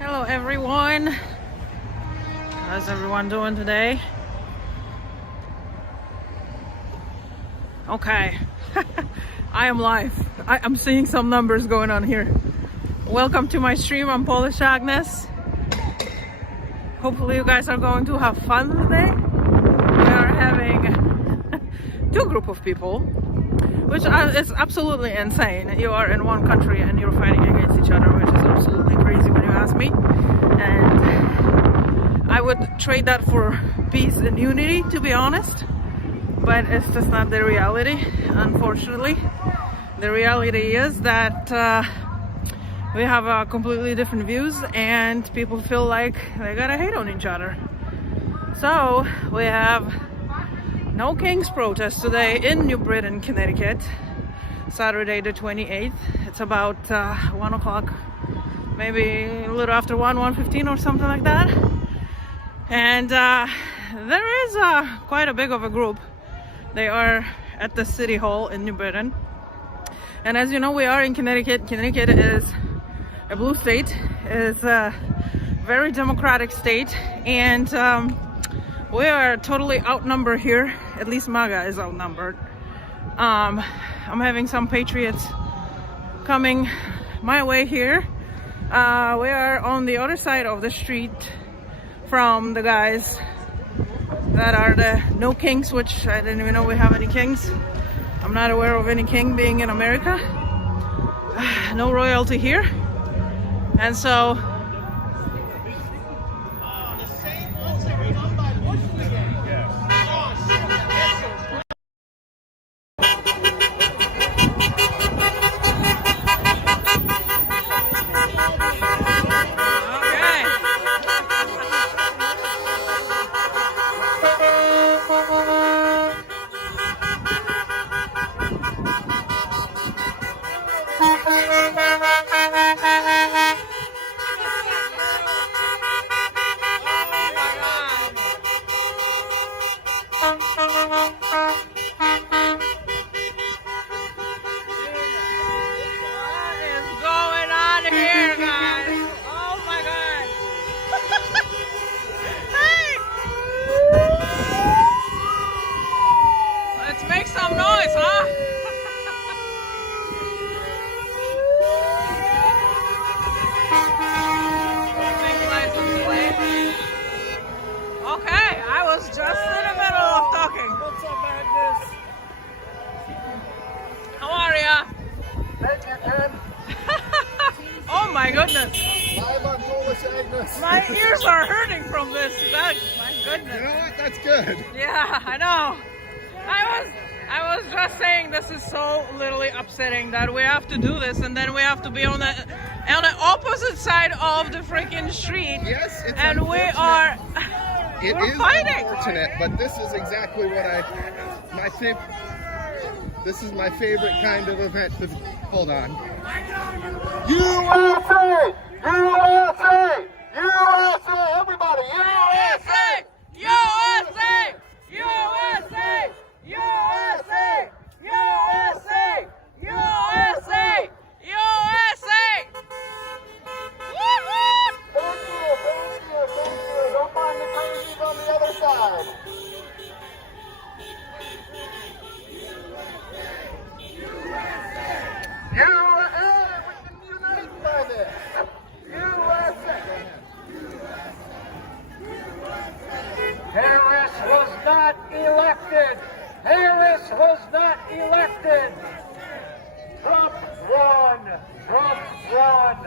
Hello everyone. How's everyone doing today? Okay. I am live. I'm seeing some numbers going on here. Welcome to my stream. I'm Polish Agnes. Hopefully you guys are going to have fun today. We are having two group of people, which is absolutely insane. You are in one country and you're fighting against each other, which is absolutely crazy when you ask me. And I would trade that for peace and unity, to be honest. But it's just not the reality, unfortunately. The reality is that we have completely different views and people feel like they gotta hate on each other. So we have No Kings protest today in New Britain, Connecticut, Saturday the 28th. It's about 1 o'clock, maybe a little after 1:15 or something like that. And there is quite a big of a group. They are at the City Hall in New Britain. And as you know, we are in Connecticut. Connecticut is a blue state. It's a very democratic state. And we are totally outnumbered here. At least MAGA is outnumbered. I'm having some Patriots coming my way here. We are on the other side of the street from the guys that are the No Kings, which I didn't even know we have any kings. I'm not aware of any king being in America. No royalty here. And so my ears are hurting from this. My goodness. You know what? That's good. Yeah, I know. I was just saying this is so literally upsetting that we have to do this and then we have to be on the opposite side of the freaking street. Yes, it's and we're fighting. Unfortunate, but this is exactly what this is my favorite kind of event. Hold on. USA! USA! USA! Everybody! USA! USA! USA! USA! USA! USA! USA! Woo-hoo! Thank you. Don't mind the crazies on the other side. USA! We can unite by this. USA! Harris was not elected. Harris was not elected. Trump won. Trump won.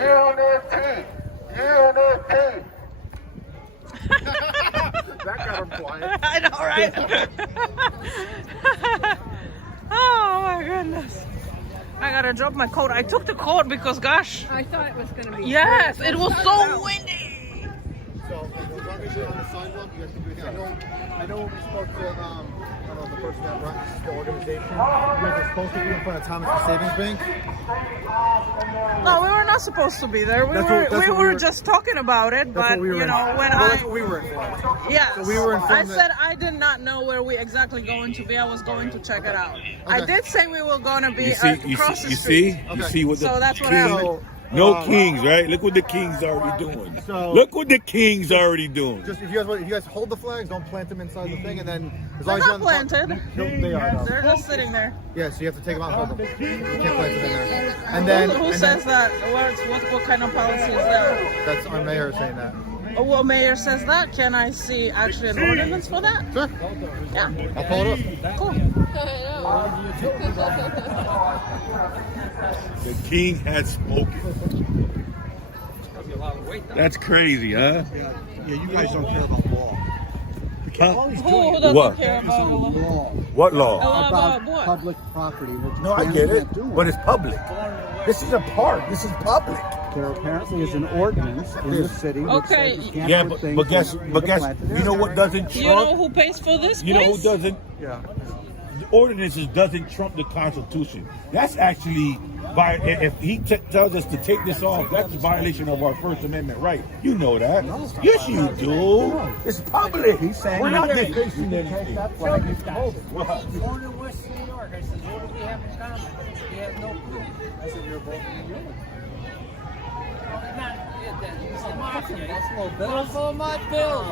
Unity. Unity. That got him quiet. I know, right? Oh my goodness. I gotta drop my coat. I took the coat because, gosh. I thought it was going to be. Yes, it was so windy. So, as long as you're on the sidewalk, you have to do that. I know we spoke to don't know if the person that runs the organization. You guys are supposed to be in front of Thomas Savings Bank. No, we were not supposed to be there. We That's what we were were- just talking about it, but what we were you know, when that's what we were informed. yes, So we were I informed said I did not know where we exactly going to be. I was going to check it out. I Okay. did say we were going to be You see, across the you street. see, you Okay. see what the So that's what king- happened. No kings, right? Look what the king's already doing. So- Look what the king's already doing. Just if you guys hold the flags, don't plant them inside the thing, and then as They're long as you're not on the planted. No, they are. Though. They're just sitting there. Yeah, so you have to take them out and hold them. You can't plant them in there. And then Who and says then, that? What kind of policy is that? That's our mayor saying that. Oh, well, mayor says that. Can I see actually an ordinance for that? Sure. Yeah. I'll pull it up. Cool. The king has spoken. That's crazy, huh? Yeah, you guys don't care about law. Huh? Who doesn't What? care about the law? Law What A law? law about about what? public property. Which No, I you get it, can't do. but it's public. This is a park. This is public. There apparently is an ordinance in the city which Okay. says you can't Yeah, put things but guess, in but the guess, planted you know area. what doesn't You know trump? who pays for this You know who place? doesn't? Yeah. The ordinances doesn't trump the Constitution. That's actually if he tells us to take this off, that's a violation of our First Amendment right. You know that. Yes, you do. It's public. He's saying We're not that dictating you anything. take that flag, you can hold it. What? Born in West New York. I said, what do we have in common? We have no clue. I said you're both in New York. It's the mafia. Buffalo Bills. Buffalo Mud Bills.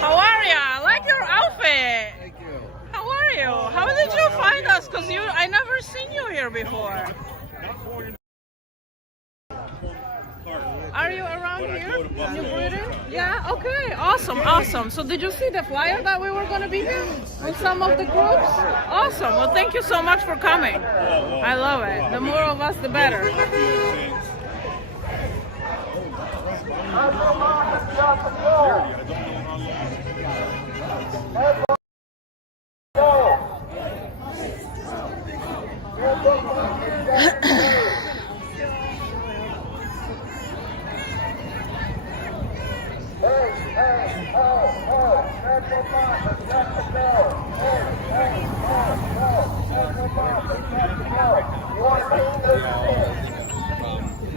How are ya? I like your outfit. Thank you. How are you? How did you find us? Cause I never seen you here before. Are you around here? New Britain? Yeah. Okay. Awesome. Awesome. So did you see the flyer that we were gonna be here with some of the groups? Awesome. Well, thank you so much for coming. I love it. The more of us, the better.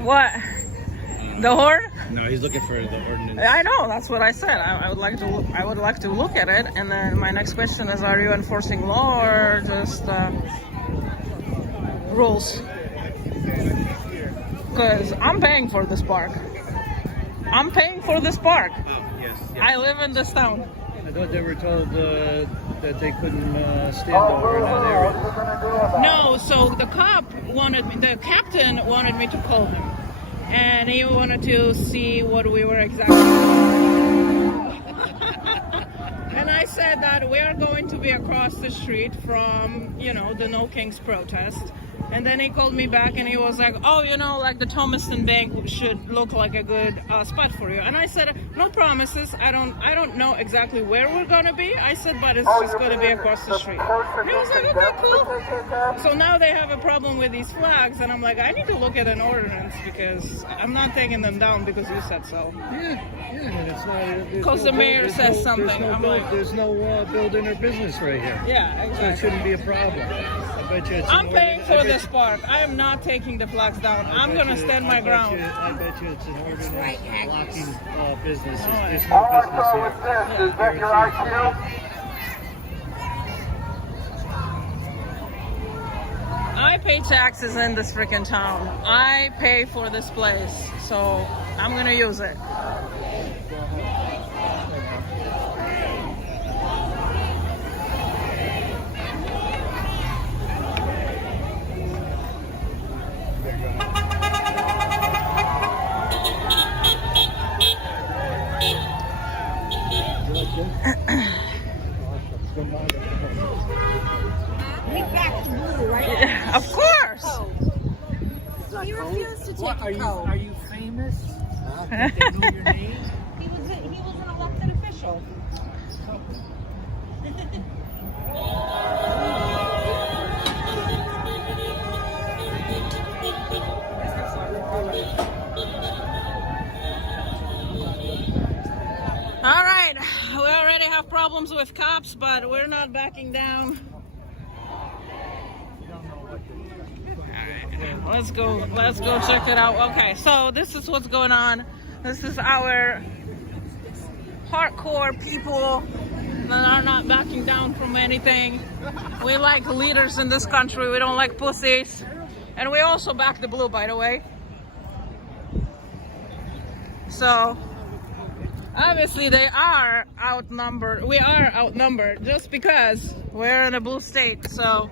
What? The horn? No, he's looking for the ordinance. I know. That's what I said. I would like to. I would like to look at it. And then my next question is: are you enforcing law or just rules? Because I'm paying for this park. I'm paying for this park. Yes. I live in this town. I thought they were told that they couldn't stand over in that area. No, so the the captain wanted me to call him. And he wanted to see what we were exactly doing. And I said that we are going to be across the street from, the No Kings protest. And then he called me back and he was like, oh, like the Thomaston Bank should look like a good spot for you. And I said, no promises. I don't know exactly where we're going to be. I said, but it's just going to be across the street. And he was like, okay, cool. So now they have a problem with these flags. And I'm like, I need to look at an ordinance because I'm not taking them down because you said so. Yeah, and it's not. Because the mayor says something. I'm like, There's no building or business right here. yeah, So it exactly. shouldn't be a problem. I bet you it's I'm an paying ordinance- for I bet this park. I am not taking the flags down. I'm bet going to you- stand my I bet ground. I bet you it's an ordinance blocking businesses. There's All no I business know here. is this, is that your IQ? I pay taxes in this freaking town. I pay for this place, so I'm gonna use it. Of course. So you refuse to take a coat. Are you famous? They know your name? All right, we already have problems with cops, but we're not backing down. Let's go check it out. Okay, so this is what's going on. This is our hardcore people that are not backing down from anything. We like leaders in this country. We don't like pussies. And we also back the blue, by the way. So obviously they are outnumbered. We are outnumbered just because we're in a blue state. So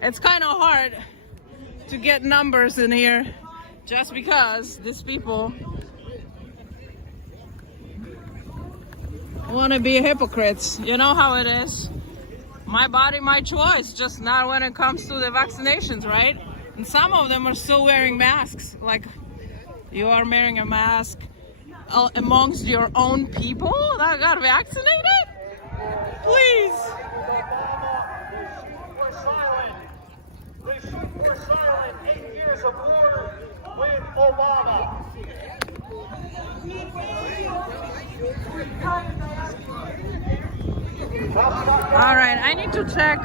it's kind of hard to get numbers in here just because these people want to be hypocrites. You know how it is. My body, my choice, just not when it comes to the vaccinations, right? And some of them are still wearing masks. Like, you are wearing a mask amongst your own people that got vaccinated? Please. They were silent 8 years of war with Obama. All right, I need to check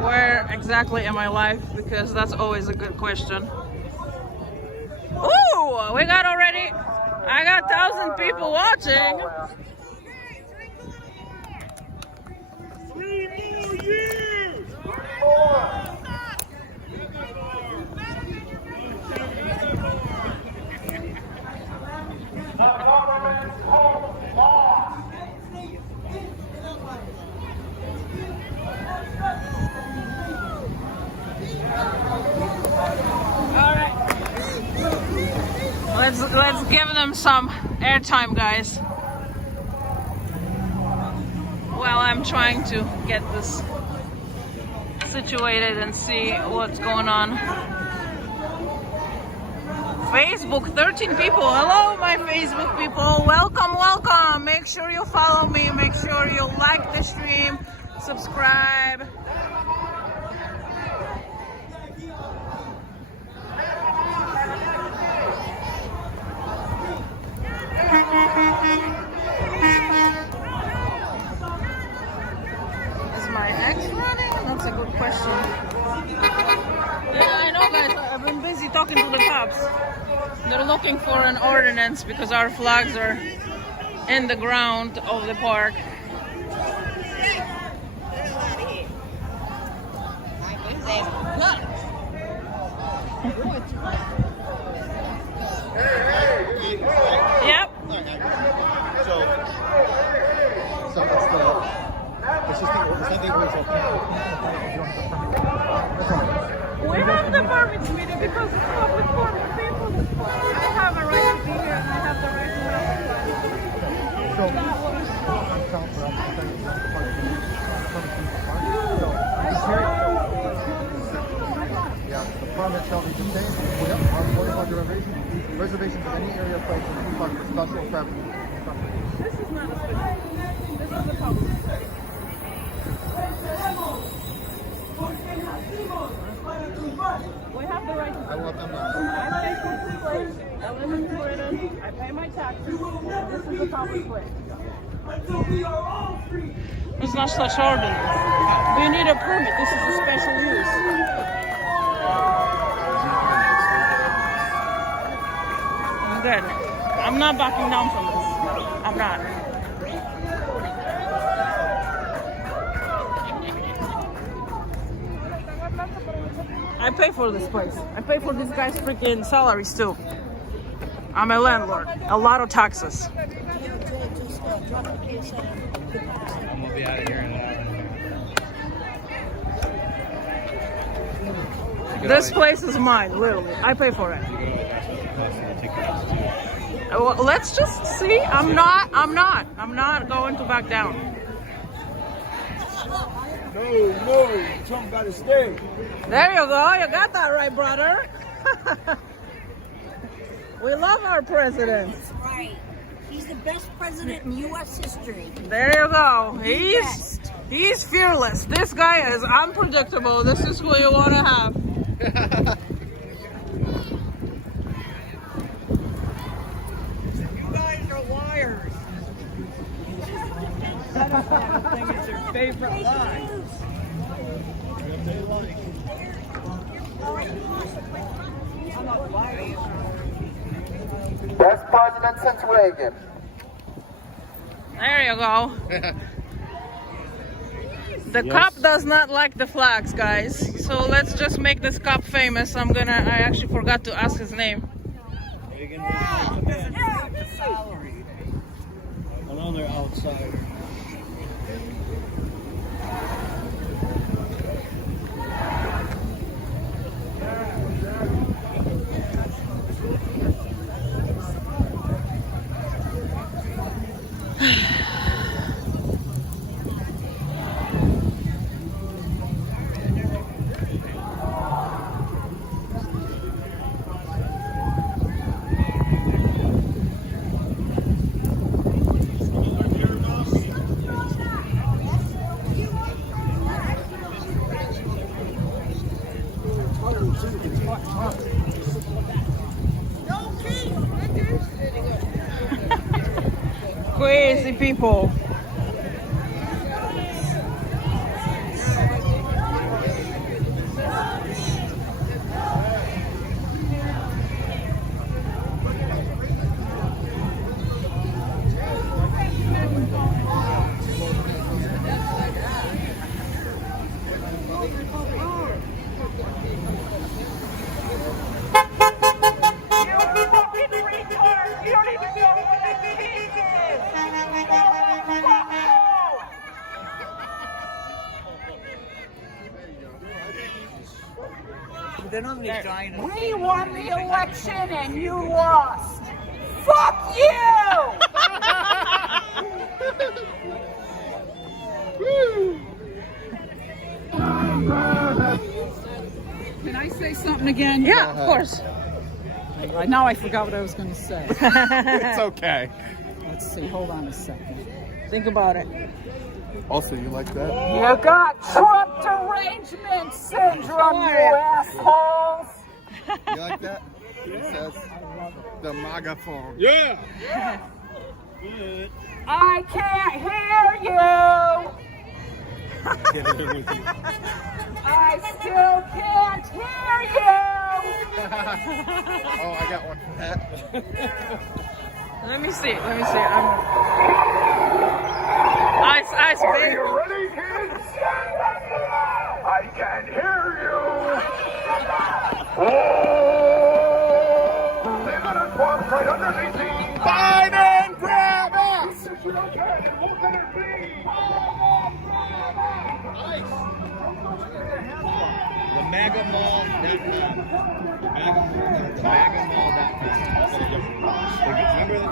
where exactly am I live because that's always a good question. Ooh, I got 1,000 people watching. 3 more years. Let's give them some airtime, guys. While I'm trying to get this situated and see what's going on. Facebook, 13 people. Hello, my Facebook people. Welcome, welcome. Make sure you follow me. Make sure you like the stream, subscribe. Is my ex running? That's a good question. Yeah, I know, guys. I've been busy talking to the cops. They're looking for an ordinance because our flags are in the ground of the park. Yep. So it's just the same thing with We have the permits meeting because it's public forum. People have a right to be here and I have the right to the permit shall be contained on 45 reservations of any area placed in the park for special traffic. This is not a special. This is a public space. We have the right to. I want them now. I pay for this place. I live in Florida. I pay my taxes. This is a public place. It's not such ordinance. We need a permit. This is a special use. I'm good. I'm not backing down from this. I'm not. I pay for this place. I pay for this guy's freaking salaries too. I'm a landlord. A lot of taxes. I'm gonna be out of here in an hour. This place is mine, literally. I pay for it. Well, let's just see. I'm not going to back down. No, Trump got to stay. There you go. You got that right, brother. We love our president. That's right. He's the best president in U.S. history. There you go. He's fearless. This guy is unpredictable. This is who you want to have. You guys are liars. I think it's her favorite line. Best president since Reagan. There you go. The cop does not like the flags, guys. So let's just make this cop famous. I actually forgot to ask his name. Reagan was the man. Salary. Another outsider. Crazy people. We won the election and you lost. Fuck you! Can I say something again? Yeah, of course. Now I forgot what I was going to say. It's okay. Let's see. Hold on a second. Think about it. Also, you like that? You got Trump derangement syndrome, you assholes! You like that? It says the Megaphone. Yeah. I can't hear you! I still can't hear you! Oh, I got one. Let me see. Ice, Are baby. you ready, kids? I can hear you. Oh, leave it at once right underneath the Biden grab us. Won't let it be. The Megamall.com. The Megamall.com. Remember that?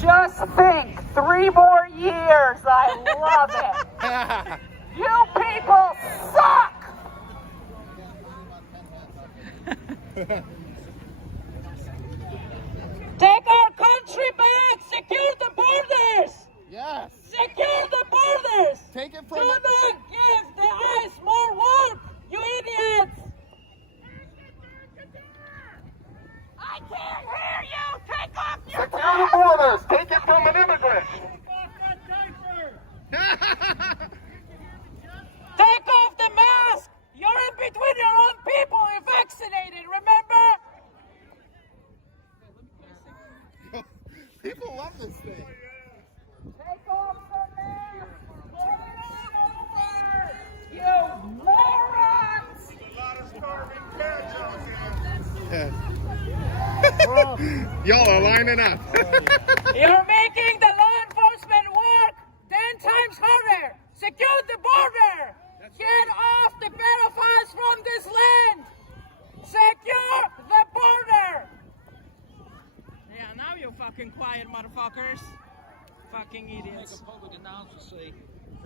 Just think, 3 more years, I love it! You people suck! Take our country back! Secure the borders! Yes. Secure the borders! Take it Do from not give the ICE more work, you idiots! I can't hear you! Take off your Secure the borders. Take it from an immigrant. Take off the mask! You're in between your own people, you're vaccinated, remember? People love this thing. Take off the mask! Put it on over! You morons! Y'all are lining up. You're making the law enforcement work 10 times harder! Secure the border! Get off the pedophiles from this land! Secure the border! Yeah, now you fucking quiet, motherfuckers. Fucking idiots. Make a public announcement say,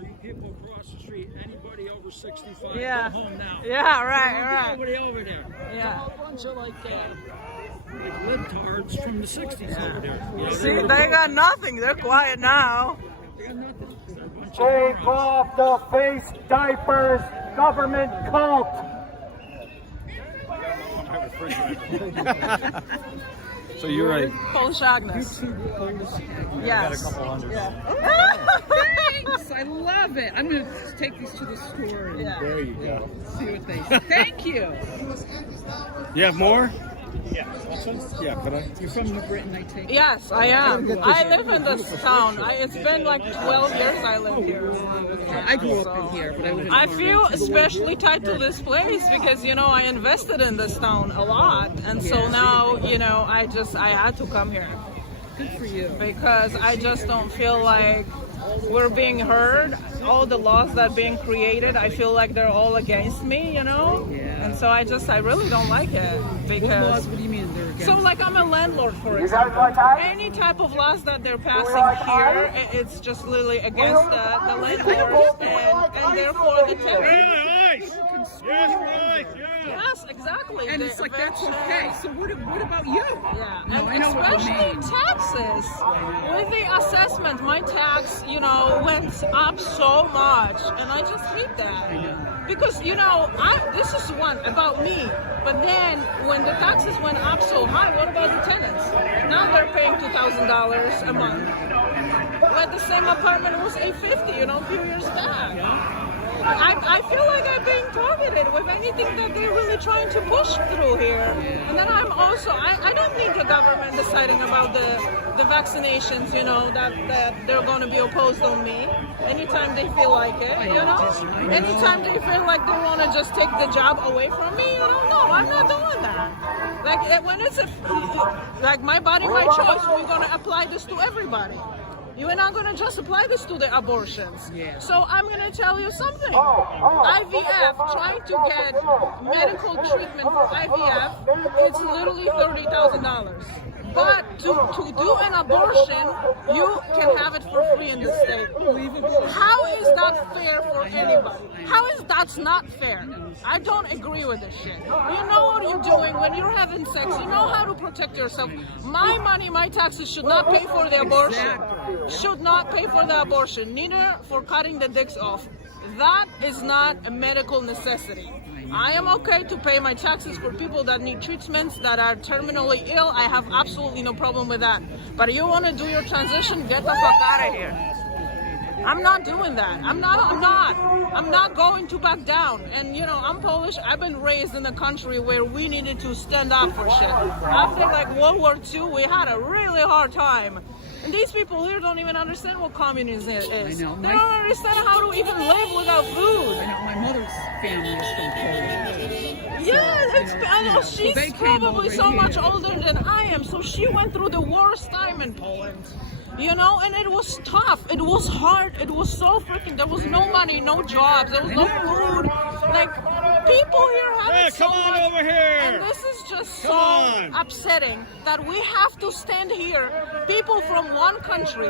you people across the street, anybody over 65, Yeah. go home now. Yeah, right. Nobody over there. Yeah. A bunch of like libtards from the 60s over there. You know, See, they got nothing. They're quiet now. they got nothing. They're a bunch of Take morons. off the face diapers, government cult. So you're right. Polish Agnes. Yes. Thanks. I love it. I'm going to take these to the store and There you go. see what they say. Thank you. You have more? Yeah. Could I? You're from New Britain, I take it. Yes, I am. I live in this town. It's been like 12 years I live here. I grew up in here, but I live in I feel especially tied to this place because, you know, I invested in this town a lot. And so now, you know, I had to come here. Good for you. Because I just don't feel like we're being heard. All the laws that are being created, I feel like they're all against me, you know? Yeah. And so I really don't like it. What Because laws? What do you mean they're against? so, like, I'm a landlord, for You guys example. like ice? Any type of laws that they're passing here, it's just literally against the landlords and therefore the tenants. Yes, exactly. And The it's like, that's eviction. okay. So what about you? Yeah, No, I and know what you especially mean. taxes. With the assessment, my tax, you know, went up so much, and I just hate that. Because, you know, this is one about me, but then when the taxes went up so high, what about the tenants? Now they're paying $2,000 a month. But the same apartment was $850, you know, a few years back. I feel like I'm being targeted with anything that they're really trying to push through here. And then I'm also, I don't need the government deciding about the vaccinations, you know, that they're going to be opposed on me anytime they feel like it, you know? Anytime they feel like they want to just take the job away from me, you know? No, I'm not doing that. Like, when it's like my body, my choice, we're going to apply this to everybody. You are not going to just apply this to the abortions. Yeah. So I'm going to tell you something. IVF, trying to get medical treatment for IVF, it's literally $30,000. But to do an abortion, you can have it for free in the state. How is that fair for anybody? How is that not fair? I don't agree with this shit. You know what you're doing when you're having sex. You know how to protect yourself. My money, my taxes should not pay for the abortion. Should not pay for the abortion. Neither for cutting the dicks off. That is not a medical necessity. I am okay to pay my taxes for people that need treatments, that are terminally ill. I have absolutely no problem with that. But you want to do your transition, get the fuck out of here. I'm not doing that. I'm not going to back down. And you know, I'm Polish. I've been raised in a country where we needed to stand up for shit. After like World War II, we had a really hard time. And these people here don't even understand what communism is. I know. They don't understand how to even live without food. I know my mother's family is from Poland. Yeah, I know she's they came probably over so here. much older than I am, so she went through the worst time in Poland. You know, and it was tough. It was hard. It was so freaking. There was no money, no jobs. There was no food. Like people here have it so much. Over here. And this is just so upsetting that we have to stand here. People from one country,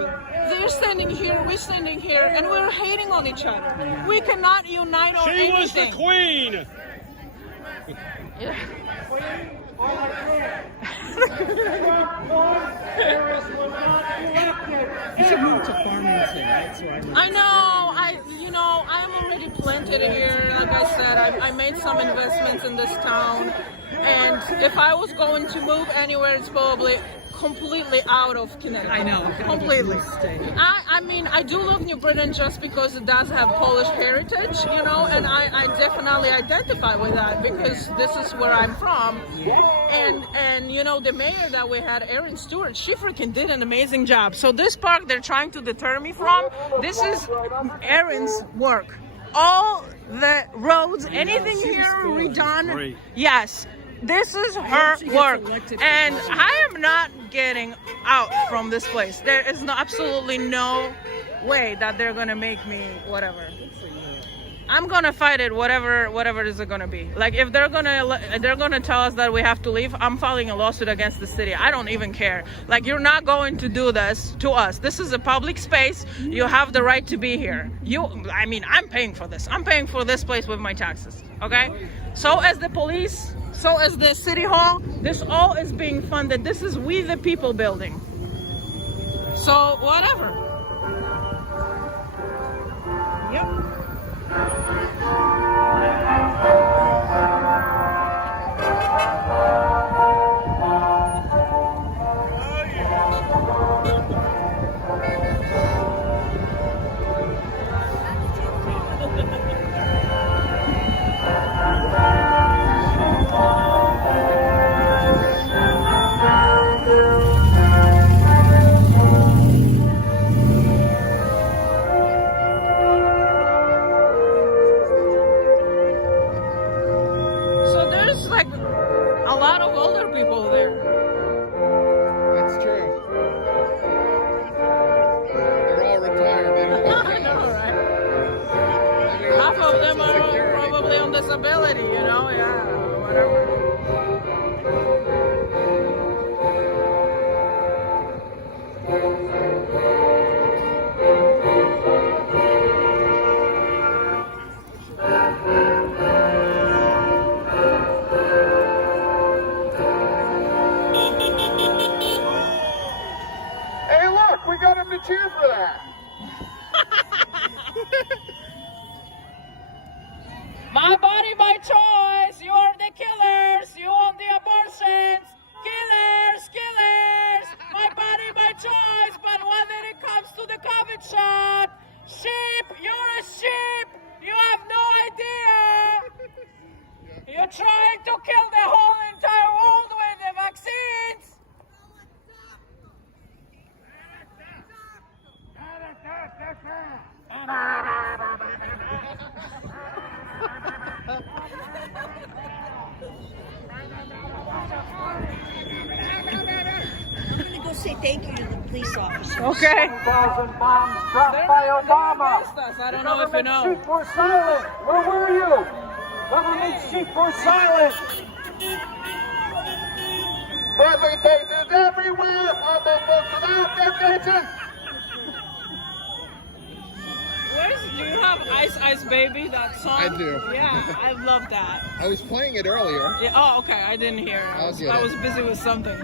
they're standing here, we're standing here, and we're hating on each other. We cannot unite on anything. She was the queen. Yeah. You should move to Farmington, right? So I know. I am already planted here. Like I said, I made some investments in this town, and if I was going to move anywhere, it's probably completely out of Connecticut. I know. Completely. I mean, I do love New Britain just because it does have Polish heritage, you know, and I definitely identify with that because this is where I'm from. And you know, the mayor that we had, Erin Stewart, she freaking did an amazing job. So this park they're trying to deter me from, this is Erin's work. All the roads, anything here redone. Great. Yes. This is her work, and I am not getting out from this place. There is absolutely no way that they're gonna make me whatever. I'm gonna fight it, whatever is it gonna be. Like if they're gonna tell us that we have to leave, I'm filing a lawsuit against the city. I don't even care. Like you're not going to do this to us. This is a public space. You have the right to be here. I mean, I'm paying for this. I'm paying for this place with my taxes. Okay? So as the police, so as the city hall, this all is being funded. This is we the people building. So whatever. Yep. So there's like a lot of older people there. That's true. They're all retired. They don't I know, right? Half of them are probably on disability, you know? Yeah, whatever. Hey, look, we got him to cheer for that. My body, my choice. You are the killers. You want the abortions. Killers, killers. My body, my choice. But when it comes to the COVID shot, sheep, you're a sheep. You have no idea. You're trying to kill the whole entire world with the vaccines. I'm gonna go say thank you to the police officers. Okay. 1,000 bombs dropped by Obama. I don't know if you know. Sheep were silent. Where were you? Government sheep were silent. Present cases everywhere. All those folks without definition. Do you have Ice Ice Baby, that song? I do. Yeah, I love that. I was playing it earlier. Yeah, oh, okay, I didn't hear. I was busy with something.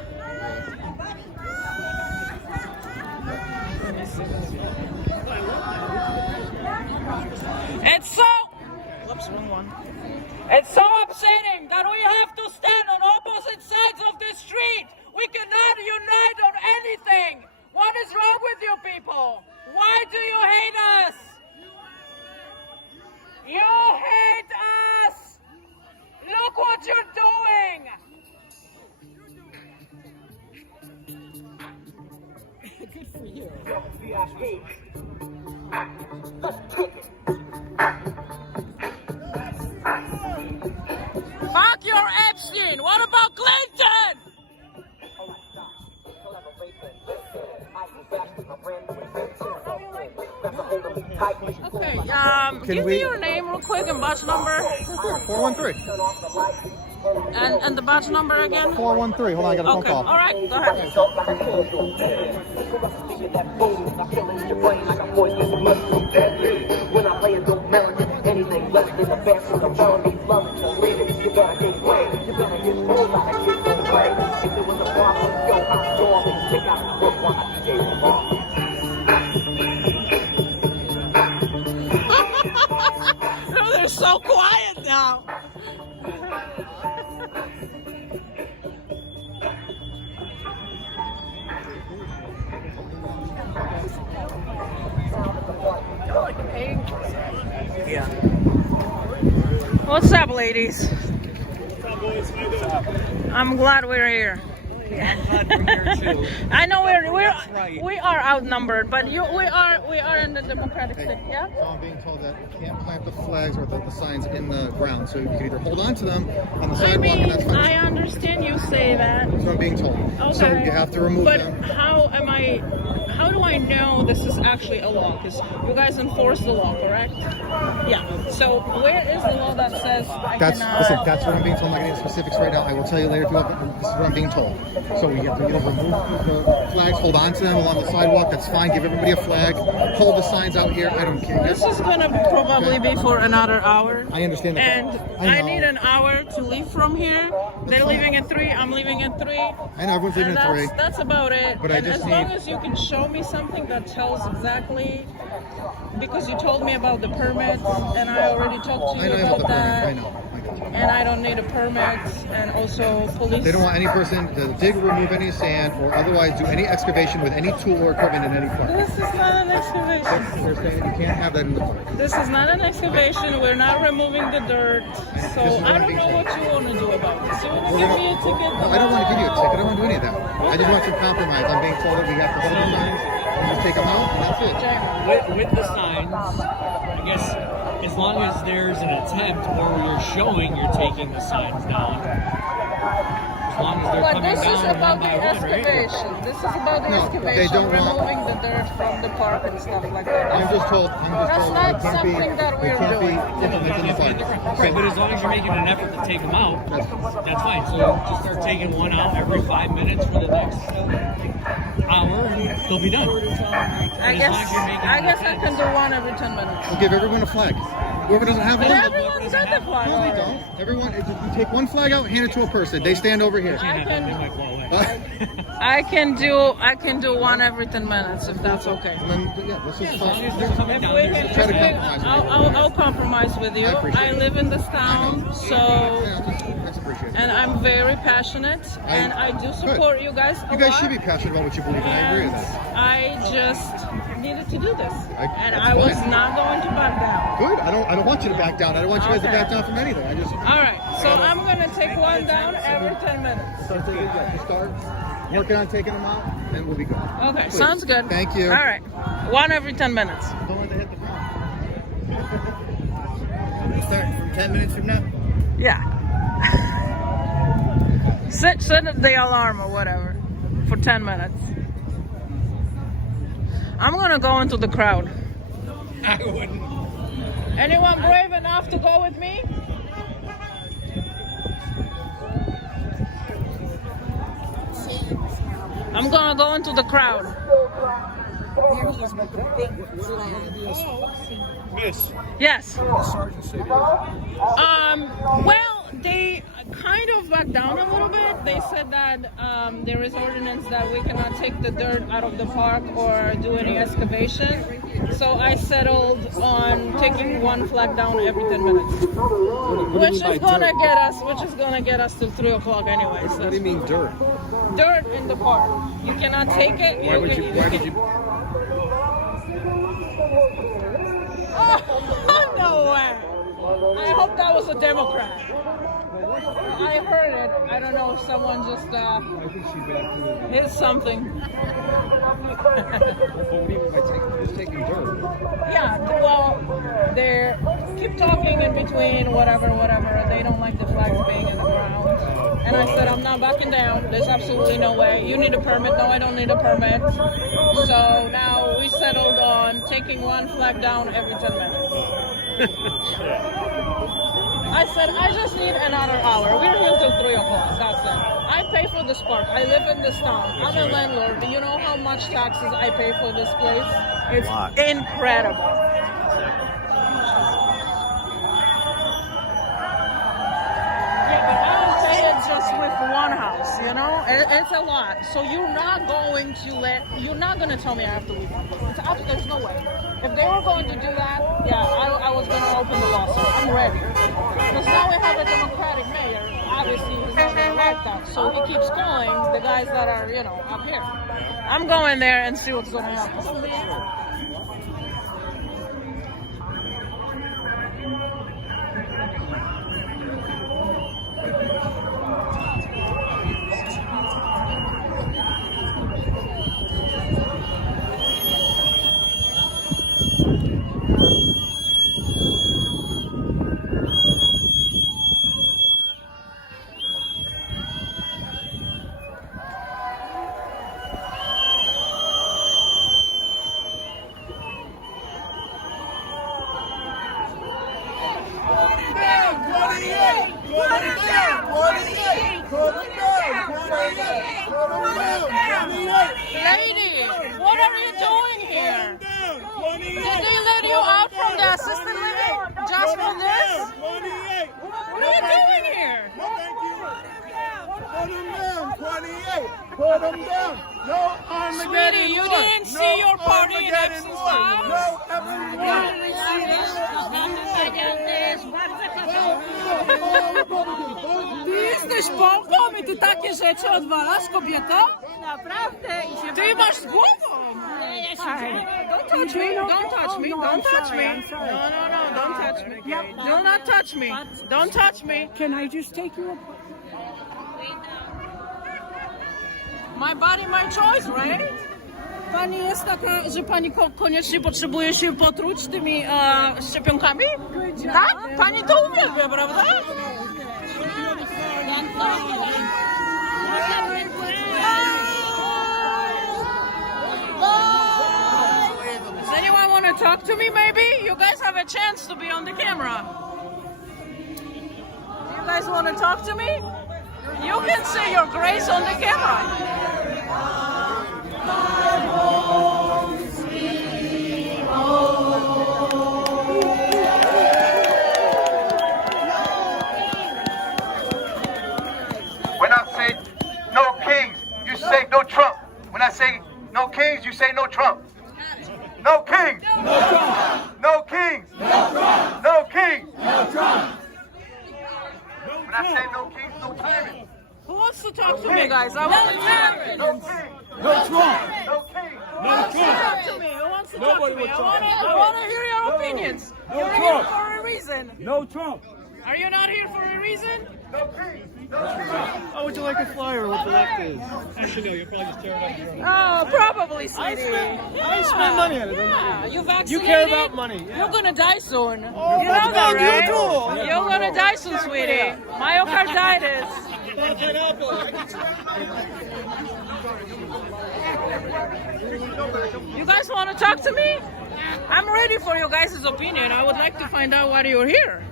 It's so... Whoops, wrong one. It's so upsetting that we have to stand on opposite sides of the street. We cannot unite on anything. What is wrong with you people? Why do you hate us? You hate us! Look what you're doing! Good for you. Fuck your Epstein! What about Clinton? Okay, give me your name real quick and batch number. 413. And the batch number again? 413. Hold on, I got a phone Okay, call. alright, go ahead. When I play it, don't merit it. Anything less than the best, I'm trying to be loving. So leave it. You better get away. You better get pulled like a kid don't play. If there was a problem, yo, I'm storming. Pick out the book while I DJ them all. Oh, they're so quiet now. What's up, ladies? I'm glad we're here. I know we are outnumbered, but we are in the democratic state, yeah? So I'm being told that you can't plant the flags or the signs in the ground, so you can either hold on to them on the sidewalk, and that's fine. I understand you say that. That's what I'm being told. Okay. So you have to remove but them. How how do I know this is actually a law? Because you guys enforce the law, correct? Yeah. So where is the law that says I cannot... Listen, that's what I'm being told. I'm not getting into specifics right now. I will tell you later if you want. This is what I'm being told. So we have to, remove the flags, hold on to them along the sidewalk. That's fine. Give everybody a flag. Hold the signs out here. I don't care. This is going to probably be for another hour. I understand that. And I need an hour to leave from here. They're leaving at 3. I'm leaving at 3. I know everyone's leaving at 3. That's about it. But and I just as long as you can show me something that tells exactly, because you told me about the permits, and I already talked to you about that. I know. And I don't need a permit, and also police. They don't want any person to dig or remove any sand or otherwise do any excavation with any tool or equipment in any park. This is not an excavation. They're saying you can't have that in the park. This is not an excavation. We're not removing the dirt. So I don't know what you want to do about this. You want to give me a ticket? No, I don't want to give you a ticket. I don't want to do any of that. I just want some compromise. I'm being told that we have to hold the signs and just take them out, and that's it. With the signs, I guess, as long as there's an attempt where you're showing you're taking the signs down, as long as they're But coming this down is about one the by one, right? excavation. This is about the excavation, removing the dirt from the park and stuff like that. I'm just told That's not something that we're doing. implemented in the park. Right, but as long as you're making an effort to take them out, that's fine. So just start taking one out every 5 minutes for the next hour, and they'll be done. I guess I can do one every 10 minutes. We'll give everyone a flag. Whoever doesn't have one, Everyone's got the flag. no, they don't. Everyone, you take one flag out, hand it to a person. They stand over here. I can do one every 10 minutes if that's okay. This is fine. I'll compromise with you. I live in this town, so and I'm very passionate, and I do support you guys a lot. You guys should be passionate about what you believe in. I agree with that. I just needed to do this, and I was not going to back down. Good. I don't want you to back down. I don't want you guys to back down from anything. All right. So I'm gonna take one down every 10 minutes. Start working on taking them out, and we'll be good. Okay. Please. Sounds good. Thank you. All right. One every 10 minutes. Don't let it hit the ground. Start from 10 minutes from now. Yeah. Set the alarm or whatever for 10 minutes. I'm gonna go into the crowd. I wouldn't. Anyone brave enough to go with me? I'm gonna go into the crowd. There he is with the big flag. Miss. Yes. Sergeant say Well, they kind of backed down a little bit. They said that there is ordinance that we cannot take the dirt out of the park or do any excavation. So I settled on taking one flag down every 10 minutes, which is gonna get us till 3 o'clock anyways. What do you mean dirt? Dirt in the park. You cannot take it. Why would you? Oh, no way. I hope that was a Democrat. I heard it. I don't know if someone just hit something. What do you mean by taking dirt? Yeah, well, they keep talking in between, whatever. They don't like the flags being in the ground. And I said, I'm not backing down. There's absolutely no way. You need a permit. No, I don't need a permit. So now we settled on taking one flag down every 10 minutes. I said, I just need another hour. We're here till 3 o'clock. That's it. I pay for this park. I live in this town. I'm a landlord. Do you know how much taxes I pay for this place? It's incredible. Yeah, but I don't pay it just with one house, you know? It's a lot. So you're not going to tell me I have to leave. There's no way. If they were going to do that, yeah, I was going to open the lawsuit. I'm ready. Because now we have a Democratic mayor. Obviously, he's not going to like that. So he keeps calling the guys that are, up here. I'm going there and see what's going to happen. ask for this? 28. What are you doing here? No, thank you. Put him down, 28. Put him down. No Armageddon. Sweetie, you war. didn't see your party in Armageddon Epson's war. house? No effing Ty jesteś Polką i ty takie rzeczy odwalasz, kobieto? Naprawdę. Ty masz z głową! Don't touch me, don't touch me, don't touch me. No, don't touch me. Do not touch me. Don't touch me. Can I just take you apart? My body, my choice, right? Pani jest taka, że pani koniecznie potrzebuje się potruć tymi szczepionkami? Tak? Pani to uwielbia, prawda? Does anyone want to talk to me maybe? You guys have a chance to be on the camera. You guys want to talk to me? You can say your grace on the camera. When I say no kings, you say no Trump. When I say no kings, you say no Trump. No kings. No Trump. No kings. No Trump. No kings. No Trump. When I say no kings, no tyrants. Who wants to talk to me, guys? I want to hear. No kings. No Trump. No kings. No Talk Trump. to me. Who wants to Nobody talk to me? will talk. I want to hear your opinions. No You're Trump. here for a reason. No Trump. Are you not here for a reason? No kings. No kings. Oh, would you like a flyer? What the heck is? Actually, no, you're probably just tearing up your own. Oh, probably, sweetie. I spend money on it. Yeah, you vaccinated. You care about money. Yeah. You're gonna die soon. Oh, you know that, you right? do. You're gonna die soon, sweetie. Myocarditis. You guys want to talk to me? I'm ready for your guys' opinion. I would like to find out why you're here.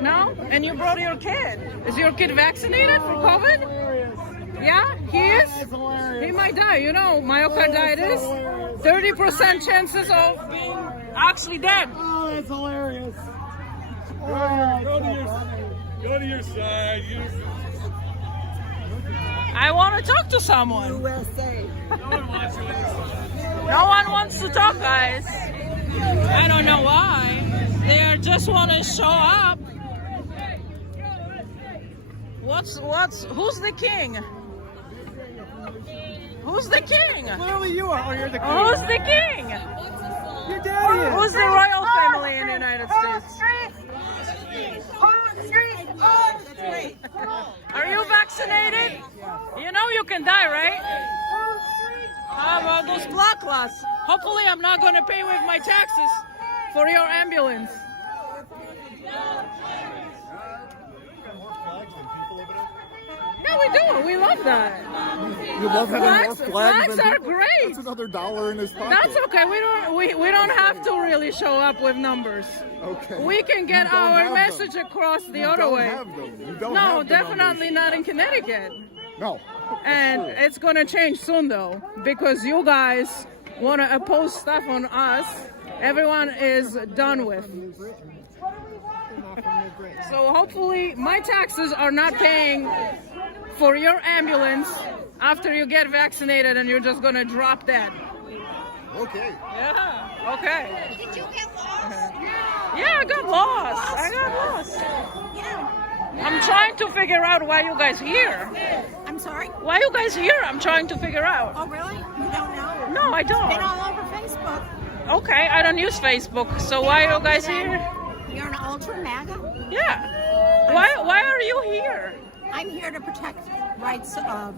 No? And you brought your kid. Is your kid vaccinated for COVID? Yeah, he is? He might die, you know, myocarditis. 30% chances of being actually dead. Oh, that's hilarious. Go to your side. I want to talk to someone. USA. No one wants to talk, guys. I don't know why. They just want to show up. Who's the king? Who's the king? Clearly you are. Oh, you're the king. Who's the king? Your daddy is. Who's the royal family in the United States? Are you vaccinated? You know you can die, right? How about those blood clots? Hopefully I'm not going to pay with my taxes for your ambulance. Yeah, we do. We love that. You love having more flags Flags than are people? great. That's another $1 in his pocket. That's okay. We don't have to really show up with numbers. Okay. We can get You don't our have message them. across the You other don't way. have them. You don't No, have the definitely numbers. not in Connecticut. No. And it's gonna change soon though, because you guys wanna oppose stuff on us. Everyone is done with. So hopefully my taxes are not paying for your ambulance after you get vaccinated and you're just gonna drop dead. Okay. Yeah, okay. Did you get lost? Yeah, I got lost. I'm trying to figure out why you guys here. I'm sorry? Why you guys here? I'm trying to figure out. Oh, really? You don't know? No, I don't. It's been all over Facebook. Okay, I don't use Facebook, so why are you guys here? You're an ultra MAGA? Yeah. Why are you here? I'm here to protect rights of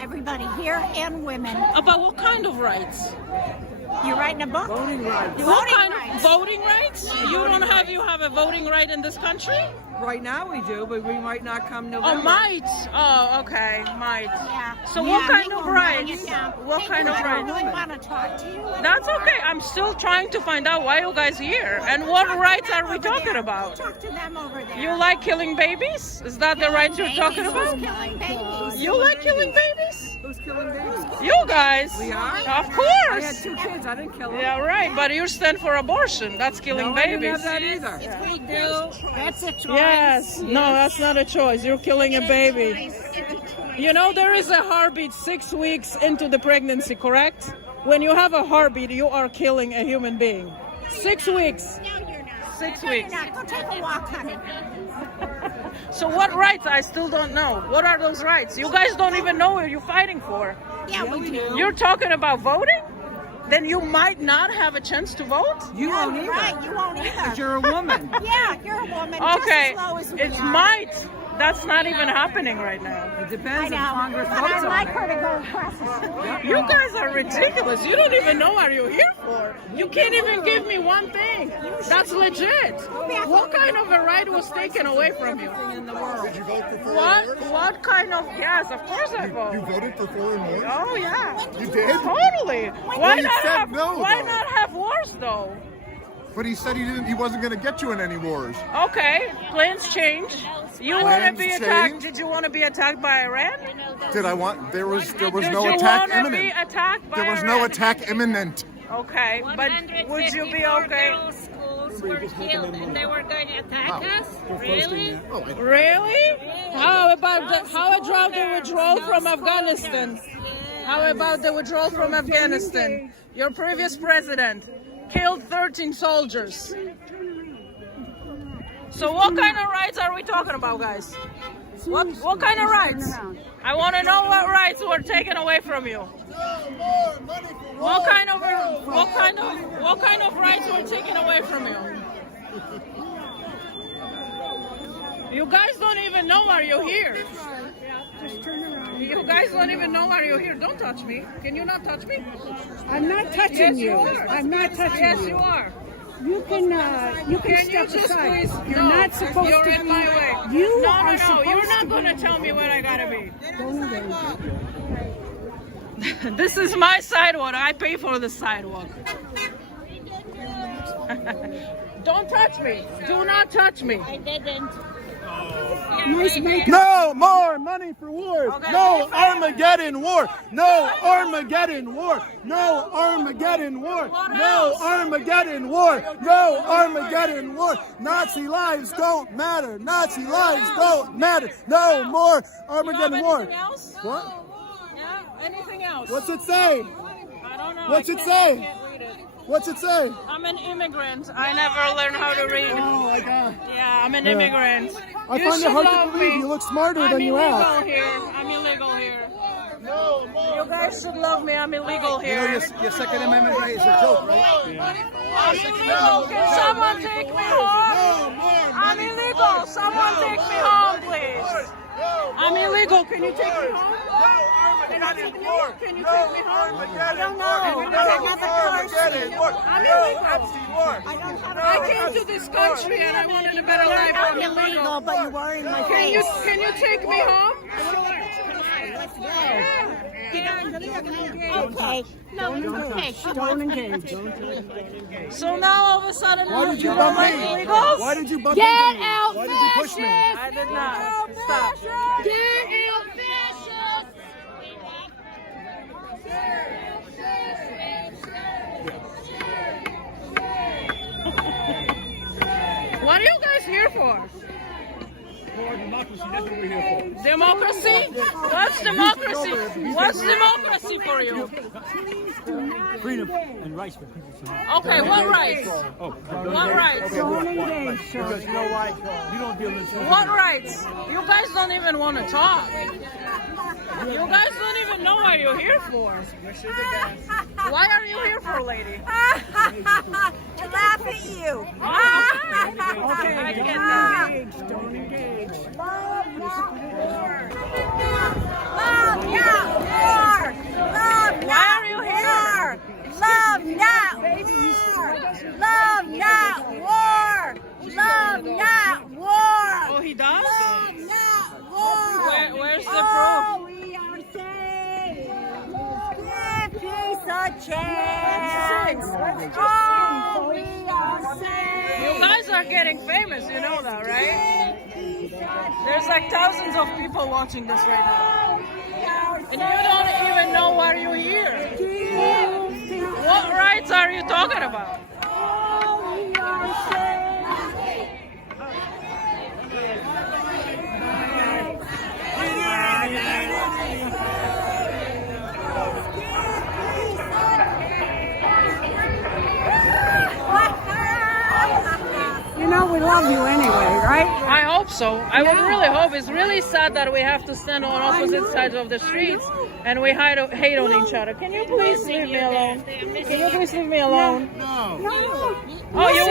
everybody here and women. About what kind of rights? You're writing a book? Voting rights. What Voting kind rights. of voting rights? You have a voting right in this country? Right now we do, but we might not come November. Oh, might. Oh, okay, might. Yeah. So Yeah, what kind me of too, rights? yeah. What kind of I don't rights? really want to talk to you. That's okay. I'm still trying to find out why you guys here and what rights are we talking about. Talk to them over there. You like killing babies? Is that the rights you're talking Who's about? killing babies? You like killing babies? Who's killing babies. You guys. We are? Of course. I had 2 kids. I didn't kill them. Yeah, right. But you stand for abortion. That's killing No, I didn't babies. have that either. If we do, that's a choice. Yes. No, that's not a choice. You're killing a baby. You know, there is a heartbeat 6 weeks into the pregnancy, correct? When you have a heartbeat, you are killing a human being. 6 weeks. No, you're not. 6 No, weeks. you're not. Go take a walk, honey. So what rights? I still don't know. What are those rights? You guys don't even know what you're fighting for. Yeah, we do. You're talking about voting? Then you might not have a chance to vote? You won't either. Right, you won't either. Because you're a woman. Yeah, you're a woman. Okay, Just as low as we it's are. might. That's not even happening right now. It I depends know. if Congress But votes I'd on like it. her to go across the street. You guys are ridiculous. You don't even know what you're here for. You can't even give me one thing. That's legit. What kind of a right was taken away from you? In the world. Did you vote for foreign What kind of, yes, of course I You vote. voted for foreign wars? Oh yeah. You did? Totally. Why you not said have no, why though. not have wars though? But he said he wasn't going to get you in any wars. Okay, plans change. You want to Plans be attacked? change? Did you want to be attacked by Iran? Did I want? There was Did no you attack want to be imminent. attacked by There was Iran? no attack imminent. Okay, but would you be okay? Schools were killed and they were going to attack us? Really? Really? How about the withdrawal from Afghanistan? How about the withdrawal from Afghanistan? Your previous president killed 13 soldiers. So what kind of rights are we talking about, guys? What kind of rights? I want to know what rights were taken away from you. What kind of rights were taken away from you? You guys don't even know why you're here. You guys don't even know why you're here. Don't touch me. Can you not touch me? I'm not touching Yes, you. you are. I'm not touching Yes, you. you are. You can Can you step just aside. please? You're No, not supposed you're to in be. my way. You no, are no, supposed you're to not be. going to tell me where I gotta be. Don't engage. This is my sidewalk. I pay for the sidewalk. Don't touch me. Do not touch me. I didn't. Nice makeup. No more money for wars. Okay. No Armageddon war. No Armageddon war. No Armageddon war. No Armageddon war. No Armageddon war. Nazi lives don't matter. Nazi lives don't matter. No more Armageddon war. Anything else? What? Yeah, anything else? What's it say? I don't know. What's I it can't- say? I can't read it. What's it say? I'm an immigrant. I never learned how to read. Oh my God. Yeah, I'm an immigrant. I You find should it hard love to believe me. you look smarter I'm than you illegal act. here. I'm illegal here. You guys should love me. I'm illegal You know, here. your Second Amendment right is a joke, right? I'm illegal. Can someone take me home? I'm illegal. Someone take me home, please. I'm illegal. Can you take me home? Can you take me home? I don't know. I'm illegal. I came to this country and I wanted a better life. I'm illegal. But you were in my Can you take me home? Okay. No, okay. Don't engage. So now all of a sudden, Why did you don't bump like me? illegals? Why did you bump Get into me? out, Why did you push me? I did not. Stop. Get out, fascists! What are you guys here for? Democracy, that's what we're here for. Democracy? What's democracy? What's democracy for you? Freedom and rights for people to have. Okay, what rights? What rights? Don't engage, sir. Because you know why? You don't deal with What rights? You guys don't even want to talk. You guys don't even know what you're here for. Why are you here for, lady? To laugh at you. Okay, I get that. Don't engage. Love, not war. Love, not war. Love, Why are you here? Love, not war. Love, not war. Love, not war. Oh, he does? Love, not war. Where's the Oh, proof? we are saved. Give peace a chance. Oh, we are saved. You guys are getting famous, you know that, right? There's like thousands of people watching this right now. We are And you don't even know why you're here. What rights are you talking about? You know, we love you anyway, right? I hope so. I would really hope. It's really sad that we have to stand on opposite sides of the streets and we hate on each other. Can you please leave me alone? Can you please leave me alone? No. Oh, you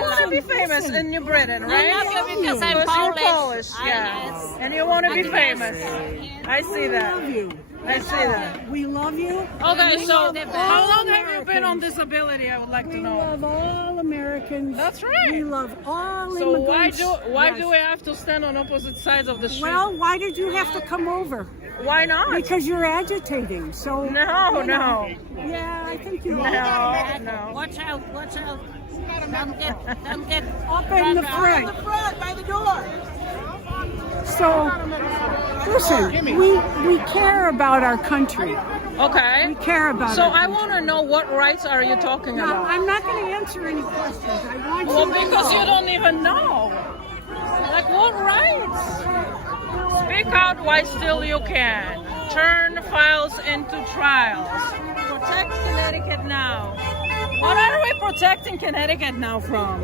want to be famous in New Britain, right? I love you because I'm Polish. Yeah. And you want to be famous. I see that. I see that. We love you. Okay, so how long have you been on disability? I would like to know. We love all Americans. That's right. We love all So immigrants. why do we have to stand on opposite sides of the street? Well, why did you have to come over? Why not? Because you're agitating. So No. Yeah, I think you are. No. Watch out, watch out. Don't get Up in the front. by the door. So, listen, we care about our country. Okay. We care about So our I country. want to know what rights are you talking No, about? I'm not going to answer any questions. I want Well, you to because know. you don't even know. Like what rights? Speak out while still you can. Turn files into trials. Protect Connecticut now. What are we protecting Connecticut now from?